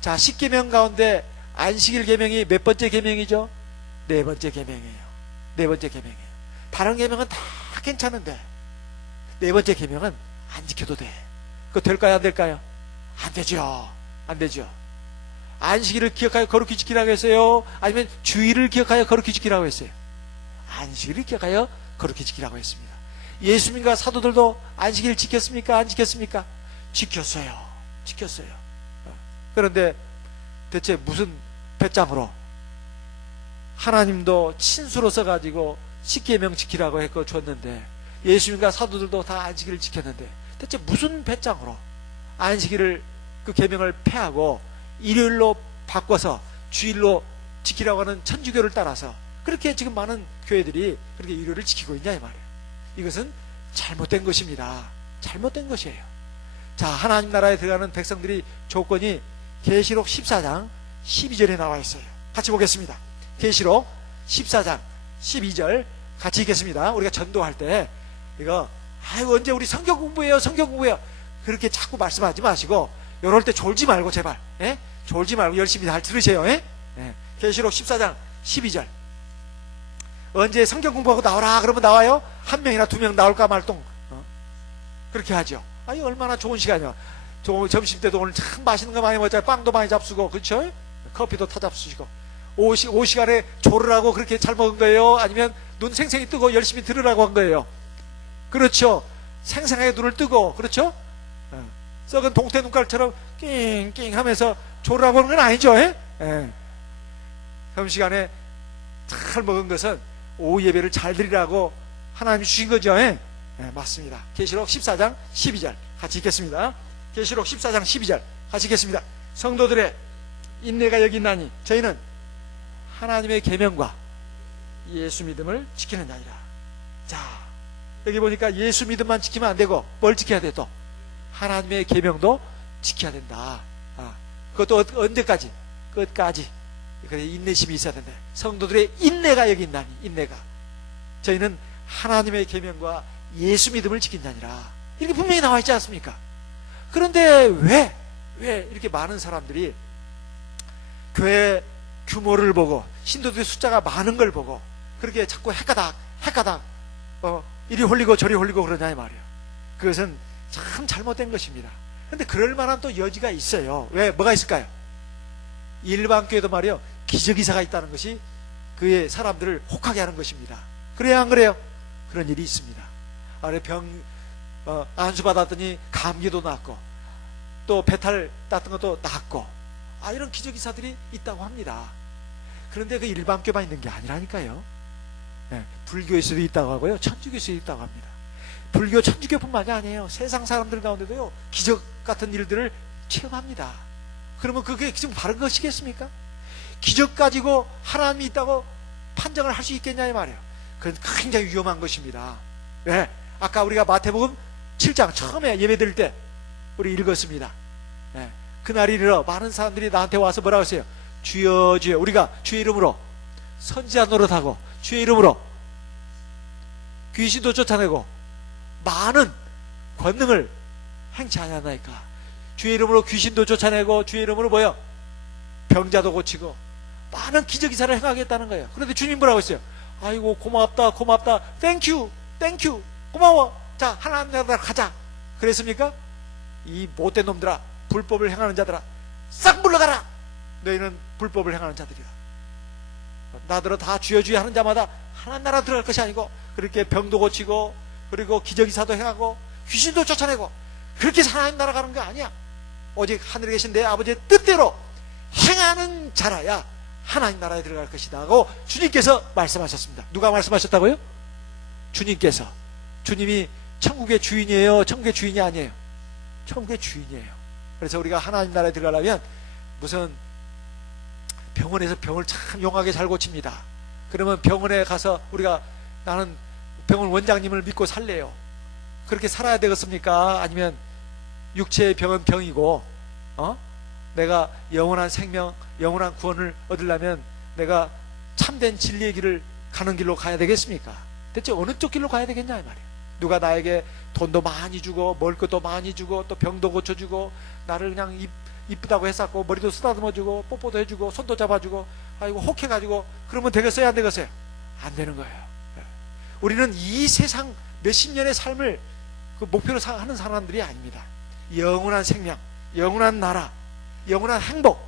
자, 10계명 가운데 안식일 계명이 몇 번째 계명이죠? 네 번째 계명이에요. 네 번째 계명이에요. 다른 계명은 다 괜찮은데 네 번째 계명은 안 지켜도 돼. 그거 될까요 안 될까요? 안 되죠. 안 되죠. 안식일을 기억하여 거룩히 지키라고 했어요? 아니면 주일을 기억하여 거룩히 지키라고 했어요? 안식일을 기억하여 거룩히 지키라고 했습니다. 예수님과 사도들도 안식일 지켰습니까? 안 지켰습니까? 지켰어요. 지켰어요. 그런데 대체 무슨 배짱으로 하나님도 친수로서 가지고 십계명 지키라고 했고 줬는데, 예수님과 사도들도 다 안식일을 지켰는데 대체 무슨 배짱으로 안식일을 그 계명을 폐하고 일요일로 바꿔서 주일로 지키라고 하는 천주교를 따라서 그렇게 지금 많은 교회들이 그렇게 일요일을 지키고 있냐 이 말이에요. 이것은 잘못된 것입니다. 잘못된 것이에요. 자, 하나님 나라에 들어가는 백성들이 조건이 계시록 14장 12절에 나와 있어요. 같이 보겠습니다. 계시록 14장 12절 같이 읽겠습니다. 우리가 전도할 때 이거 아이고 언제 우리 성경 공부해요, 성경 공부해요, 그렇게 자꾸 말씀하지 마시고 이럴 때 졸지 말고 제발, 예? 졸지 말고 열심히 잘 들으세요. 예? 예. 계시록 14장 12절. 언제 성경 공부하고 나오라 그러면 나와요? 한 명이나 두 명 나올까 말동, 그렇게 하죠. 아니 얼마나 좋은 시간이야. 점심 때도 오늘 참 맛있는 거 많이 먹자. 빵도 많이 잡수고, 그렇죠? 커피도 타 잡수시고. 오후 시간에 졸으라고 그렇게 잘 먹은 거예요? 아니면 눈 생생히 뜨고 열심히 들으라고 한 거예요? 그렇죠. 생생하게 눈을 뜨고, 그렇죠? 썩은 동태 눈깔처럼 낑낑 하면서 졸으라고 하는 건 아니죠. 예? 예. 점심시간에 잘 먹은 것은 오후 예배를 잘 드리라고 하나님이 주신 거죠. 예? 예, 맞습니다. 계시록 14장 12절 같이 읽겠습니다. 계시록 14장 12절 같이 읽겠습니다. 성도들의 인내가 여기 있나니 저희는 하나님의 계명과 예수 믿음을 지키는 자이라. 자, 여기 보니까 예수 믿음만 지키면 안 되고 뭘 지켜야 돼? 또 하나님의 계명도 지켜야 된다. 그것도 언제까지? 끝까지. 그래, 인내심이 있어야 된다. 성도들의 인내가 여기 있나니, 인내가 저희는 하나님의 계명과 예수 믿음을 지킨 자니라. 이렇게 분명히 나와 있지 않습니까? 그런데 왜 이렇게 많은 사람들이 교회 규모를 보고 신도들의 숫자가 많은 걸 보고 그렇게 자꾸 헷가닥 이리 홀리고 저리 홀리고 그러냐 이 말이에요. 그것은 참 잘못된 것입니다. 그런데 그럴 만한 또 여지가 있어요. 왜? 뭐가 있을까요? 일반 교회도 말이요, 기저귀사가 있다는 것이 그의 사람들을 혹하게 하는 것입니다. 그래야 안 그래요? 그런 일이 있습니다. 아래 안수 받았더니 감기도 낫고 또 배탈 땄던 것도 낫고, 이런 기저귀사들이 있다고 합니다. 그런데 그 일반 교회만 있는 게 아니라니까요. 네, 불교에서도 있다고 하고요, 천주교에서도 있다고 합니다. 불교 천주교뿐만이 아니에요. 세상 사람들 가운데도요 기적 같은 일들을 체험합니다. 그러면 그게 지금 바른 것이겠습니까? 기적 가지고 하나님이 있다고 판정을 할 수 있겠냐 이 말이에요. 그건 굉장히 위험한 것입니다. 왜? 아까 우리가 마태복음 7장 처음에 예배 드릴 때 우리 읽었습니다. 네. 그날이 이르러 많은 사람들이 나한테 와서 뭐라고 했어요? 주여 주여, 우리가 주의 이름으로 선지자 노릇하고 주의 이름으로 귀신도 쫓아내고 많은 권능을 행치 하냐나이까. 주의 이름으로 귀신도 쫓아내고 주의 이름으로 뭐요? 병자도 고치고 많은 기적기사를 행하겠다는 거예요. 그런데 주님 뭐라고 했어요? 아이고 고맙다 땡큐 고마워, 자 하나님 나라 가자 그랬습니까? 이 못된 놈들아, 불법을 행하는 자들아, 싹 물러가라. 너희는 불법을 행하는 자들이라. 나더러 다 주여 주여 하는 자마다 하나님 나라 들어갈 것이 아니고, 그렇게 병도 고치고 그리고 기저귀사도 행하고 귀신도 쫓아내고 그렇게 해서 하나님 나라 가는 거 아니야. 오직 하늘에 계신 내 아버지의 뜻대로 행하는 자라야 하나님 나라에 들어갈 것이다 하고 주님께서 말씀하셨습니다. 누가 말씀하셨다고요? 주님께서. 주님이 천국의 주인이에요? 천국의 주인이 아니에요? 천국의 주인이에요. 그래서 우리가 하나님 나라에 들어가려면 무슨 병원에서 병을 참 용하게 잘 고칩니다. 그러면 병원에 가서 우리가 나는 병원 원장님을 믿고 살래요. 그렇게 살아야 되겠습니까? 아니면 육체의 병은 병이고 내가 영원한 생명, 영원한 구원을 얻으려면 내가 참된 진리의 길을 가는 길로 가야 되겠습니까? 대체 어느 쪽 길로 가야 되겠냐 이 말이에요. 누가 나에게 돈도 많이 주고 먹을 것도 많이 주고 또 병도 고쳐주고 나를 그냥 이쁘다고 했었고 머리도 쓰다듬어주고 뽀뽀도 해주고 손도 잡아주고 아이고 혹해가지고 그러면 되겠어요 안 되겠어요? 안 되는 거예요. 우리는 이 세상 몇십 년의 삶을 그 목표로 하는 사람들이 아닙니다. 영원한 생명, 영원한 나라, 영원한 행복,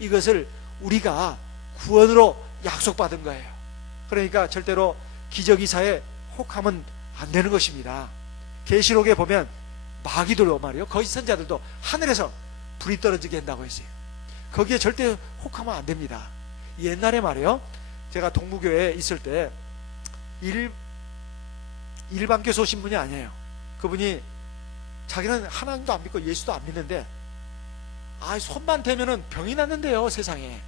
이것을 우리가 구원으로 약속받은 거예요. 그러니까 절대로 기저귀사에 혹하면 안 되는 것입니다. 계시록에 보면 마귀들도 말이요, 거짓 선자들도 하늘에서 불이 떨어지게 한다고 했어요. 거기에 절대 혹하면 안 됩니다. 옛날에 말이요, 제가 동부교회에 있을 때 일반교사 오신 분이 아니에요. 그분이 자기는 하나님도 안 믿고 예수도 안 믿는데 손만 대면은 병이 났는데요, 세상에.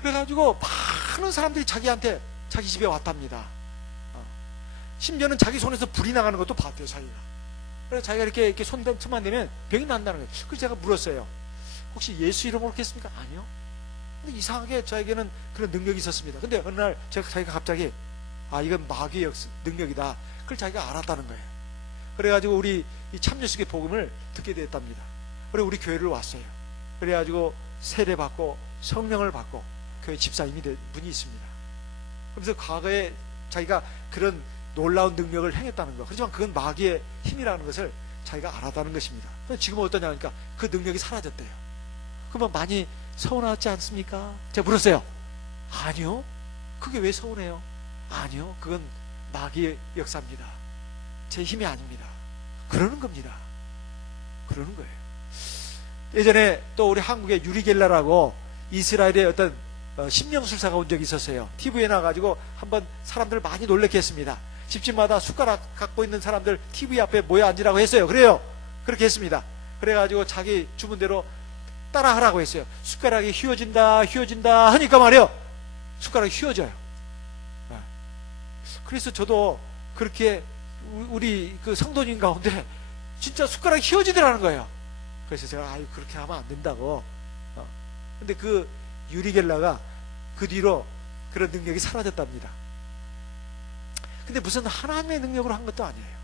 그래가지고 많은 사람들이 자기한테 자기 집에 왔답니다. 심지어는 자기 손에서 불이 나가는 것도 봤대요, 자기가. 그래서 자기가 이렇게 손만 대면 병이 난다는 거예요. 그래서 제가 물었어요. 혹시 예수 이름으로 그렇겠습니까? 아니요. 근데 이상하게 저에게는 그런 능력이 있었습니다. 근데 어느 날 자기가 갑자기 이건 마귀의 능력이다. 그걸 자기가 알았다는 거예요. 그래가지고 우리 이 참여식의 복음을 듣게 됐답니다. 그리고 우리 교회를 왔어요. 그래가지고 세례 받고 성령을 받고 교회 집사님이 된 분이 있습니다. 그래서 과거에 자기가 그런 놀라운 능력을 행했다는 거, 그렇지만 그건 마귀의 힘이라는 것을 자기가 알았다는 것입니다. 지금은 어떠냐 하니까 그 능력이 사라졌대요. 그러면 많이 서운하지 않습니까? 제가 물었어요. 아니요. 그게 왜 서운해요? 아니요. 그건 마귀의 역사입니다. 제 힘이 아닙니다. 그러는 겁니다. 그러는 거예요. 예전에 또 우리 한국에 유리겔라라고 이스라엘의 어떤 심령술사가 온 적이 있었어요. TV에 나와가지고 한번 사람들 많이 놀래게 했습니다. 집집마다 숟가락 갖고 있는 사람들 TV 앞에 모여 앉으라고 했어요. 그래요. 그렇게 했습니다. 그래가지고 자기 주문대로 따라하라고 했어요. 숟가락이 휘어진다 하니까 말이에요, 숟가락이 휘어져요. 그래서 저도 그렇게 우리 그 성도님 가운데 진짜 숟가락이 휘어지더라는 거예요. 그래서 제가 그렇게 하면 안 된다고. 근데 그 유리겔라가 그 뒤로 그런 능력이 사라졌답니다. 근데 무슨 하나님의 능력으로 한 것도 아니에요.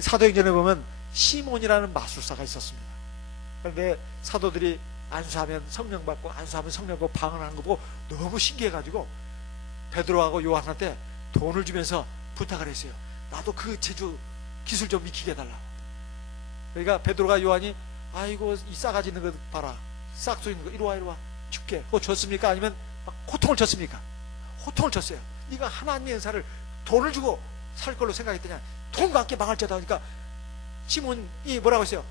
사도행전에 보면 시몬이라는 마술사가 있었습니다. 그런데 사도들이 안수하면 성령 받고 안수하면 성령 받고 방언하는 거 보고 너무 신기해가지고 베드로하고 요한한테 돈을 주면서 부탁을 했어요. 나도 그 제주 기술 좀 익히게 해달라고. 그러니까 베드로가 요한이 아이고 이 싸가지 있는 거 봐라, 싹 있는 거 이리 와 줄게. 그거 줬습니까? 아니면 막 호통을 쳤습니까? 호통을 쳤어요. 네가 하나님의 은사를 돈을 주고 살 걸로 생각했더냐, 돈과 함께 망할 자다 하니까 시몬이 뭐라고 했어요?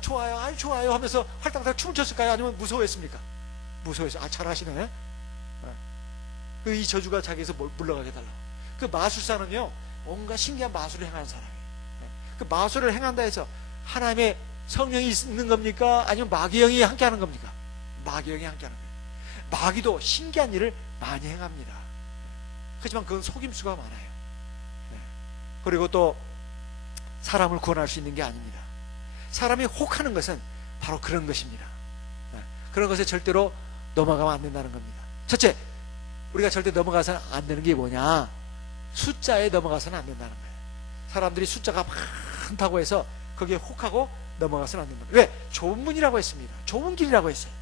좋아요, 좋아요 하면서 활당활당 춤을 췄을까요? 아니면 무서워했습니까? 무서워했어요. 잘하시네. 이 저주가 자기에서 물러가게 해달라고. 그 마술사는요, 온갖 신기한 마술을 행하는 사람이에요. 그 마술을 행한다 해서 하나님의 성령이 있는 겁니까? 아니면 마귀 영이 함께 하는 겁니까? 마귀 영이 함께 하는 거예요. 마귀도 신기한 일을 많이 행합니다. 하지만 그건 속임수가 많아요. 그리고 또 사람을 구원할 수 있는 게 아닙니다. 사람이 혹하는 것은 바로 그런 것입니다. 그런 것에 절대로 넘어가면 안 된다는 겁니다. 첫째, 우리가 절대 넘어가서는 안 되는 게 뭐냐? 숫자에 넘어가서는 안 된다는 거예요. 사람들이 숫자가 많다고 해서 거기에 혹하고 넘어가서는 안 된다. 왜? 좋은 문이라고 했습니다. 좋은 길이라고 했어요.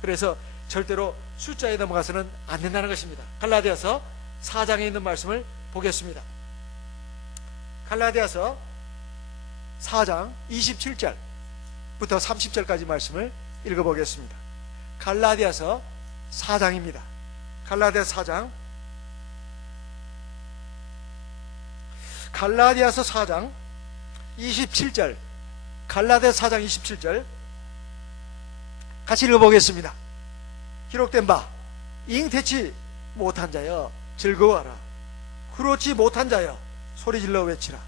그래서 절대로 숫자에 넘어가서는 안 된다는 것입니다. 갈라디아서 4장에 있는 말씀을 보겠습니다. 갈라디아서 4장 27절부터 30절까지 말씀을 읽어보겠습니다. 갈라디아서 4장입니다. 갈라디아서 4장 갈라디아서 4장 27절, 갈라디아서 4장 27절 같이 읽어보겠습니다. 기록된 바 잉태치 못한 자여 즐거워하라. 그렇지 못한 자여 소리질러 외치라.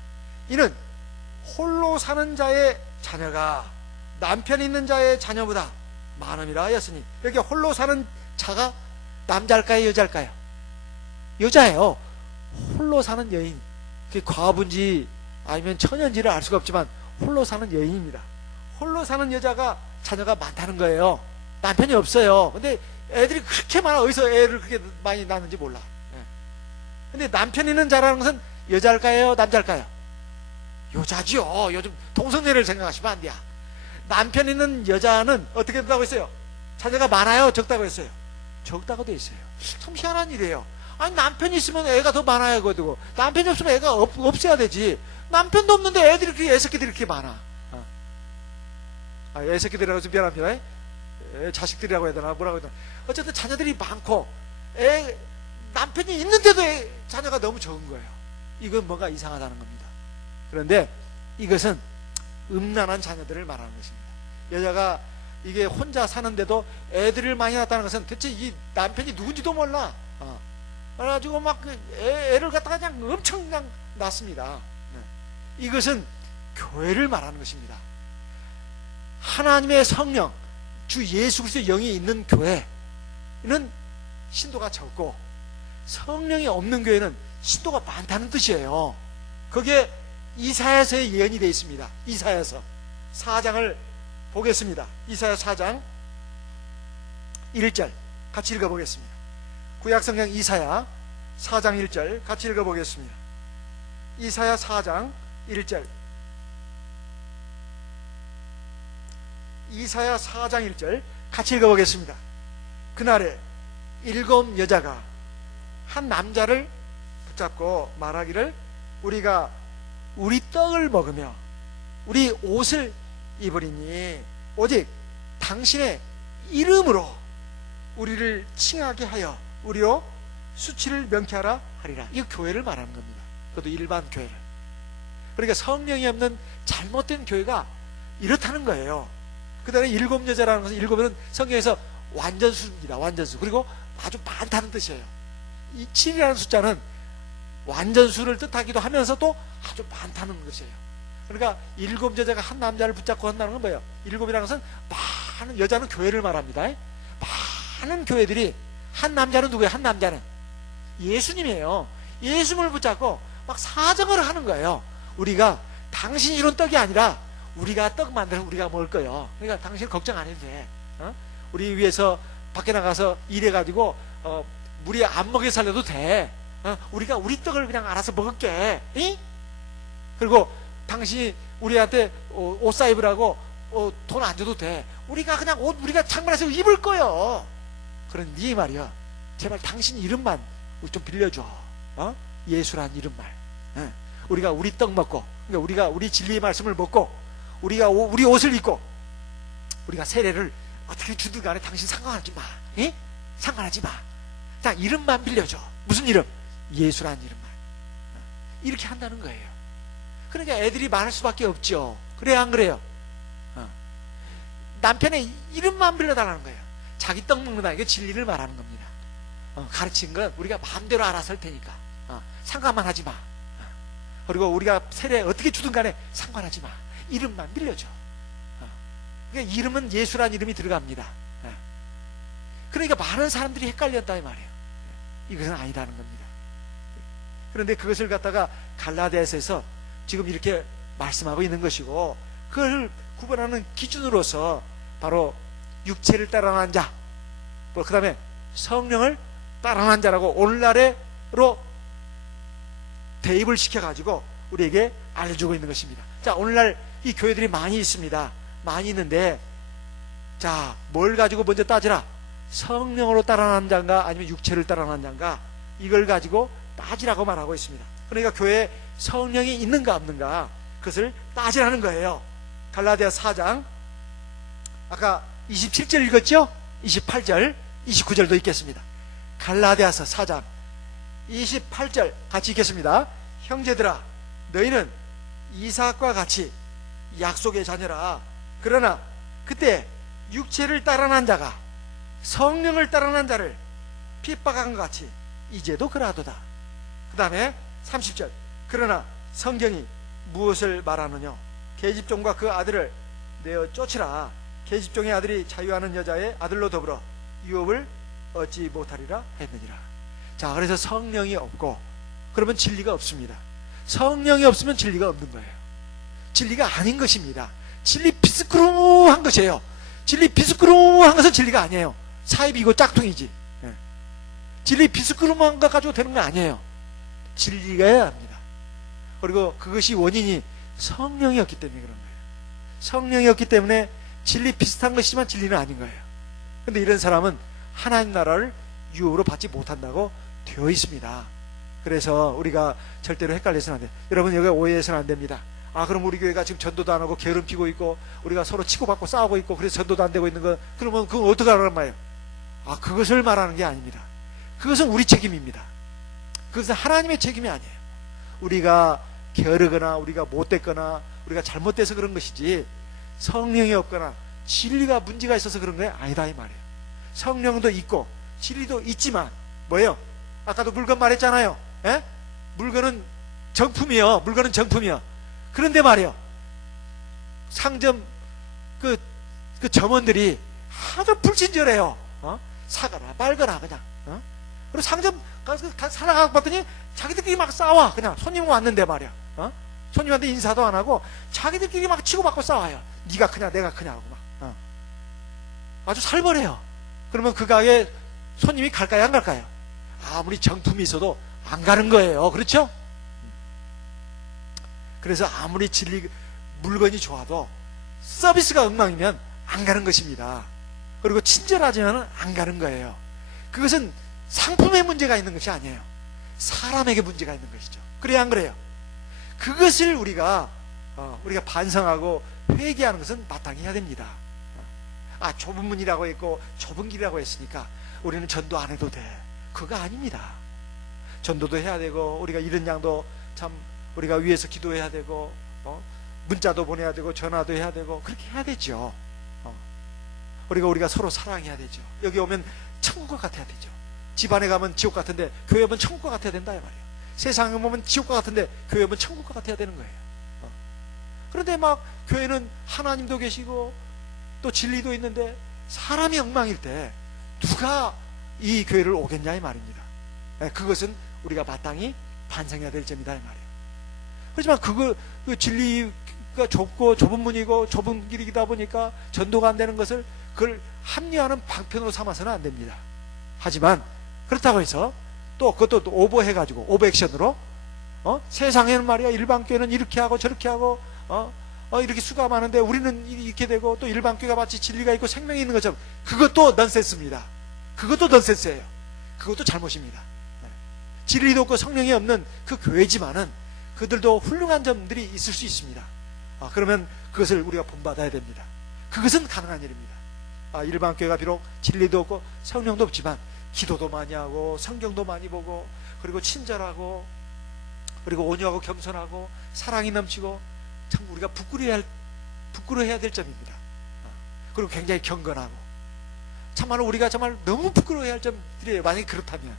이는 홀로 사는 자의 자녀가 남편 있는 자의 자녀보다 많음이라 하였으니, 여기 홀로 사는 자가 남자일까요 여자일까요? 여자예요. 홀로 사는 여인, 그게 과부인지 아니면 처녀인지를 알 수가 없지만 홀로 사는 여인입니다. 홀로 사는 여자가 자녀가 많다는 거예요. 남편이 없어요. 근데 애들이 그렇게 많아. 어디서 애를 그렇게 많이 낳는지 몰라. 근데 남편 있는 자라는 것은 여자일까요 남자일까요? 여자지요. 요즘 동성애를 생각하시면 안 돼요. 남편 있는 여자는 어떻게 된다고 했어요? 자녀가 많아요 적다고 했어요? 적다고 돼 있어요. 참 희한한 일이에요. 아니 남편이 있으면 애가 더 많아야 되고, 남편이 없으면 애가 없어야 되지. 남편도 없는데 애들이 그렇게, 애새끼들이 이렇게 많아. 애새끼들이라고 좀 미안합니다. 자식들이라고 해야 되나 뭐라고 해야 되나. 어쨌든 자녀들이 많고 남편이 있는데도 자녀가 너무 적은 거예요. 이건 뭔가 이상하다는 겁니다. 그런데 이것은 음란한 자녀들을 말하는 것입니다. 여자가 이게 혼자 사는데도 애들을 많이 낳았다는 것은 대체 이 남편이 누군지도 몰라. 그래가지고 막 애를 갖다가 그냥 엄청 그냥 낳습니다. 이것은 교회를 말하는 것입니다. 하나님의 성령, 주 예수 그리스도의 영이 있는 교회는 신도가 적고, 성령이 없는 교회는 신도가 많다는 뜻이에요. 거기에 이사야서의 예언이 되어 있습니다. 이사야서 4장을 보겠습니다. 이사야 4장 1절 같이 읽어보겠습니다. 구약성경 이사야 4장 1절 같이 읽어보겠습니다. 이사야 4장 1절, 이사야 4장 1절 같이 읽어보겠습니다. 그날에 7 여자가 한 남자를 붙잡고 말하기를, 우리가 우리 떡을 먹으며 우리 옷을 입으리니 오직 당신의 이름으로 우리를 칭하게 하여 우리로 수치를 명쾌하라 하리라. 이거 교회를 말하는 겁니다. 그것도 일반 교회를. 그러니까 성령이 없는 잘못된 교회가 이렇다는 거예요. 그 다음에 7 여자라는 것은, 7은 성경에서 완전수입니다. 완전수. 그리고 아주 많다는 뜻이에요. 이 7이라는 숫자는 완전수를 뜻하기도 하면서도 아주 많다는 것이에요. 그러니까 7 여자가 한 남자를 붙잡고 한다는 건 뭐예요? 7이라는 것은 많은, 여자는 교회를 말합니다. 많은 교회들이, 한 남자는 누구예요? 한 남자는 예수님이에요. 예수님을 붙잡고 막 사정을 하는 거예요. 우리가 당신이 이런 떡이 아니라 우리가 떡 만들어서 우리가 먹을 거예요. 그러니까 당신 걱정 안 해도 돼. 우리 위해서 밖에 나가서 일해가지고 우리 안 먹여 살려도 돼. 우리가 우리 떡을 그냥 알아서 먹을게. 이? 그리고 당신이 우리한테 옷 사입으라고 돈 안 줘도 돼. 우리가 그냥 옷 우리가 창문에서 입을 거예요. 그런데 말이야, 제발 당신 이름만 좀 빌려줘. 예수란 이름만. 우리가 우리 떡 먹고, 그러니까 우리가 우리 진리의 말씀을 먹고, 우리가 우리 옷을 입고, 우리가 세례를 어떻게 주든 간에 당신 상관하지 마. 상관하지 마. 딱 이름만 빌려줘. 무슨 이름? 예수란 이름만. 이렇게 한다는 거예요. 그러니까 애들이 많을 수밖에 없죠. 그래요 안 그래요? 남편의 이름만 빌려달라는 거예요. 자기 떡 먹는다. 이게 진리를 말하는 겁니다. 가르친 건 우리가 마음대로 알아서 할 테니까 상관만 하지 마. 그리고 우리가 세례 어떻게 주든 간에 상관하지 마. 이름만 빌려줘. 그러니까 이름은 예수란 이름이 들어갑니다. 그러니까 많은 사람들이 헷갈렸다 이 말이에요. 이것은 아니라는 겁니다. 그런데 그것을 갖다가 갈라디아서에서 지금 이렇게 말씀하고 있는 것이고, 그걸 구분하는 기준으로서 바로 육체를 따라가는 자, 그 다음에 성령을 따라가는 자라고 오늘날에로 대입을 시켜가지고 우리에게 알려주고 있는 것입니다. 자, 오늘날 이 교회들이 많이 있습니다. 많이 있는데, 자, 뭘 가지고 먼저 따지라? 성령으로 따라가는 자인가 아니면 육체를 따라가는 자인가? 이걸 가지고 따지라고 말하고 있습니다. 그러니까 교회에 성령이 있는가 없는가, 그것을 따지라는 거예요. 갈라디아 4장 아까 27절 읽었죠? 28절 29절도 읽겠습니다. 갈라디아서 4장 28절 같이 읽겠습니다. 형제들아, 너희는 이삭과 같이 약속의 자녀라. 그러나 그때 육체를 따라난 자가 성령을 따라난 자를 핍박한 것 같이 이제도 그러하도다. 그 다음에 30절. 그러나 성경이 무엇을 말하느냐? 계집종과 그 아들을 내어 쫓으라. 계집종의 아들이 자유하는 여자의 아들로 더불어 유업을 얻지 못하리라 했느니라. 자, 그래서 성령이 없고 그러면 진리가 없습니다. 성령이 없으면 진리가 없는 거예요. 진리가 아닌 것입니다. 진리 비스크루한 것이에요. 진리 비스크루한 것은 진리가 아니에요. 사입이고 짝퉁이지. 진리 비스크루한 것 가지고 되는 거 아니에요. 진리가야 합니다. 그리고 그것이 원인이 성령이 없기 때문에 그런 거예요. 성령이 없기 때문에 진리 비슷한 것이지만 진리는 아닌 거예요. 근데 이런 사람은 하나님 나라를 유업으로 받지 못한다고 되어 있습니다. 그래서 우리가 절대로 헷갈려서는 안 돼요. 여러분, 여기 오해해서는 안 됩니다. 아, 그럼 우리 교회가 지금 전도도 안 하고 게으름 피고 있고 우리가 서로 치고받고 싸우고 있고 그래서 전도도 안 되고 있는 거, 그러면 그건 어떻게 하란 말이에요? 아, 그것을 말하는 게 아닙니다. 그것은 우리 책임입니다. 그것은 하나님의 책임이 아니에요. 우리가 게으르거나 우리가 못됐거나 우리가 잘못돼서 그런 것이지 성령이 없거나 진리가 문제가 있어서 그런 게 아니다 이 말이에요. 성령도 있고 진리도 있지만 뭐예요? 아까도 물건 말했잖아요. 에? 물건은 정품이요. 물건은 정품이요. 그런데 말이요, 상점 그 점원들이 아주 불친절해요. 사거나 말거나 그냥. 그리고 상점 가서 살아가고 봤더니 자기들끼리 막 싸워. 그냥 손님 왔는데 말이야. 손님한테 인사도 안 하고 자기들끼리 막 치고받고 싸워요. 네가 크냐 내가 크냐고 막. 아주 살벌해요. 그러면 그 가게 손님이 갈까요 안 갈까요? 아무리 정품이 있어도 안 가는 거예요. 그렇죠? 그래서 아무리 물건이 좋아도 서비스가 엉망이면 안 가는 것입니다. 그리고 친절하지만 안 가는 거예요. 그것은 상품에 문제가 있는 것이 아니에요. 사람에게 문제가 있는 것이죠. 그래야 안 그래요? 그것을 우리가 반성하고 회개하는 것은 마땅히 해야 됩니다. 아, 좁은 문이라고 했고 좁은 길이라고 했으니까 우리는 전도 안 해도 돼. 그거 아닙니다. 전도도 해야 되고 우리가 이런 양도 참 우리가 위에서 기도해야 되고 문자도 보내야 되고 전화도 해야 되고 그렇게 해야 되죠. 우리가 서로 사랑해야 되죠. 여기 오면 천국과 같아야 되죠. 집안에 가면 지옥 같은데 교회 오면 천국과 같아야 된다 이 말이에요. 세상에 오면 지옥과 같은데 교회 오면 천국과 같아야 되는 거예요. 그런데 막 교회는 하나님도 계시고 또 진리도 있는데 사람이 엉망일 때 누가 이 교회를 오겠냐 이 말입니다. 그것은 우리가 마땅히 반성해야 될 점이다 이 말이에요. 그렇지만 그 진리가 좁고 좁은 문이고 좁은 길이다 보니까 전도가 안 되는 것을 그걸 합리화하는 방편으로 삼아서는 안 됩니다. 하지만 그렇다고 해서 또 그것도 오버해가지고 오버액션으로 세상에는 말이야 일반 교회는 이렇게 하고 저렇게 하고 이렇게 수가 많은데 우리는 이렇게 되고 또 일반 교회가 마치 진리가 있고 생명이 있는 것처럼 그것도 넌센스입니다. 그것도 넌센스예요. 그것도 잘못입니다. 진리도 없고 성령이 없는 그 교회지만은 그들도 훌륭한 점들이 있을 수 있습니다. 그러면 그것을 우리가 본받아야 됩니다. 그것은 가능한 일입니다. 일반 교회가 비록 진리도 없고 성령도 없지만 기도도 많이 하고 성경도 많이 보고 그리고 친절하고 그리고 온유하고 겸손하고 사랑이 넘치고 참 우리가 부끄러워해야 될 점입니다. 그리고 굉장히 경건하고 참말로 우리가 정말 너무 부끄러워해야 할 점들이 만약에 그렇다면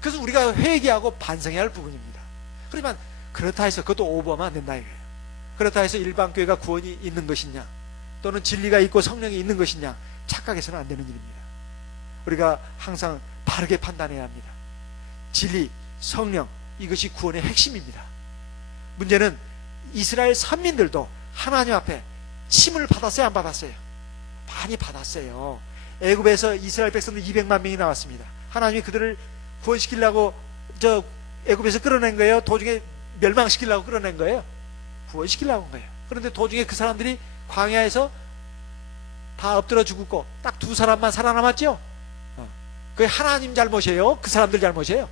그래서 우리가 회개하고 반성해야 할 부분입니다. 그렇지만 그렇다 해서 그것도 오버하면 안 된다 이거예요. 그렇다 해서 일반 교회가 구원이 있는 것이냐 또는 진리가 있고 성령이 있는 것이냐 착각해서는 안 되는 일입니다. 우리가 항상 바르게 판단해야 합니다. 진리, 성령 이것이 구원의 핵심입니다. 문제는 이스라엘 선민들도 하나님 앞에 침을 받았어요 안 받았어요? 많이 받았어요. 애굽에서 이스라엘 백성들 200만 명이 나왔습니다. 하나님이 그들을 구원시키려고 애굽에서 끌어낸 거예요? 도중에 멸망시키려고 끌어낸 거예요? 구원시키려고 한 거예요. 그런데 도중에 그 사람들이 광야에서 다 엎드려 죽고 딱 2사람만 살아남았죠? 그게 하나님 잘못이에요? 그 사람들 잘못이에요?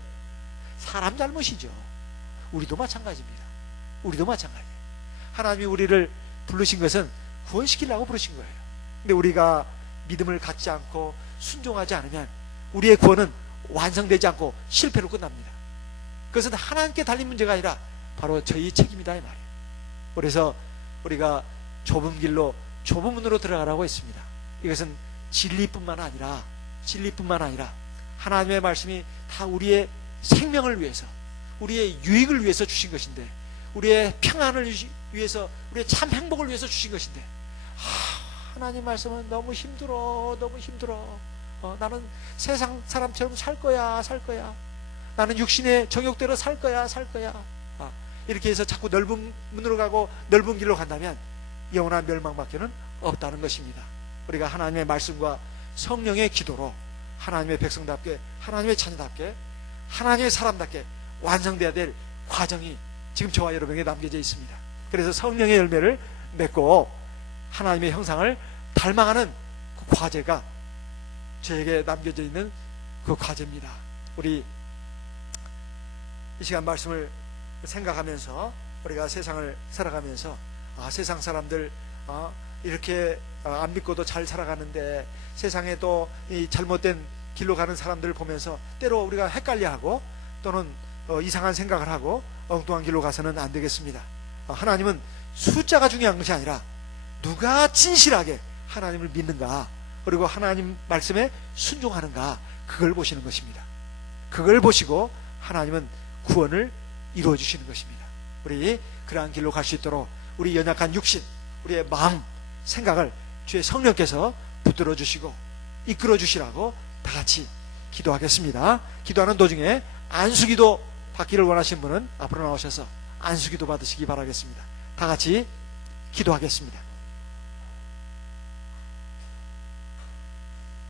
사람 잘못이죠. 우리도 마찬가지입니다. 우리도 마찬가지예요. 하나님이 우리를 부르신 것은 구원시키려고 부르신 거예요. 근데 우리가 믿음을 갖지 않고 순종하지 않으면 우리의 구원은 완성되지 않고 실패로 끝납니다. 그것은 하나님께 달린 문제가 아니라 바로 저희 책임이다 이 말이에요. 그래서 우리가 좁은 길로 좁은 문으로 들어가라고 했습니다. 이것은 진리뿐만 아니라 하나님의 말씀이 다 우리의 생명을 위해서, 우리의 유익을 위해서 주신 것인데, 우리의 평안을 위해서, 우리의 참 행복을 위해서 주신 것인데, 하나님 말씀은 너무 힘들어. 나는 세상 사람처럼 살 거야. 나는 육신의 정욕대로 살 거야. 이렇게 해서 자꾸 넓은 문으로 가고 넓은 길로 간다면 영원한 멸망밖에는 없다는 것입니다. 우리가 하나님의 말씀과 성령의 기도로 하나님의 백성답게, 하나님의 자녀답게, 하나님의 사람답게 완성돼야 될 과정이 지금 저와 여러분에게 남겨져 있습니다. 그래서 성령의 열매를 맺고 하나님의 형상을 닮아가는 그 과제가 저에게 남겨져 있는 그 과제입니다. 우리 이 시간 말씀을 생각하면서 우리가 세상을 살아가면서 세상 사람들 이렇게 안 믿고도 잘 살아가는데 세상에 또 이 잘못된 길로 가는 사람들을 보면서 때로 우리가 헷갈려하고 또는 이상한 생각을 하고 엉뚱한 길로 가서는 안 되겠습니다. 하나님은 숫자가 중요한 것이 아니라 누가 진실하게 하나님을 믿는가, 그리고 하나님 말씀에 순종하는가, 그걸 보시는 것입니다. 그걸 보시고 하나님은 구원을 이루어 주시는 것입니다. 우리 그러한 길로 갈 수 있도록 우리 연약한 육신, 우리의 마음, 생각을 주의 성령께서 붙들어 주시고 이끌어 주시라고 다 같이 기도하겠습니다. 기도하는 도중에 안수기도 받기를 원하시는 분은 앞으로 나오셔서 안수기도 받으시기 바라겠습니다. 다 같이 기도하겠습니다.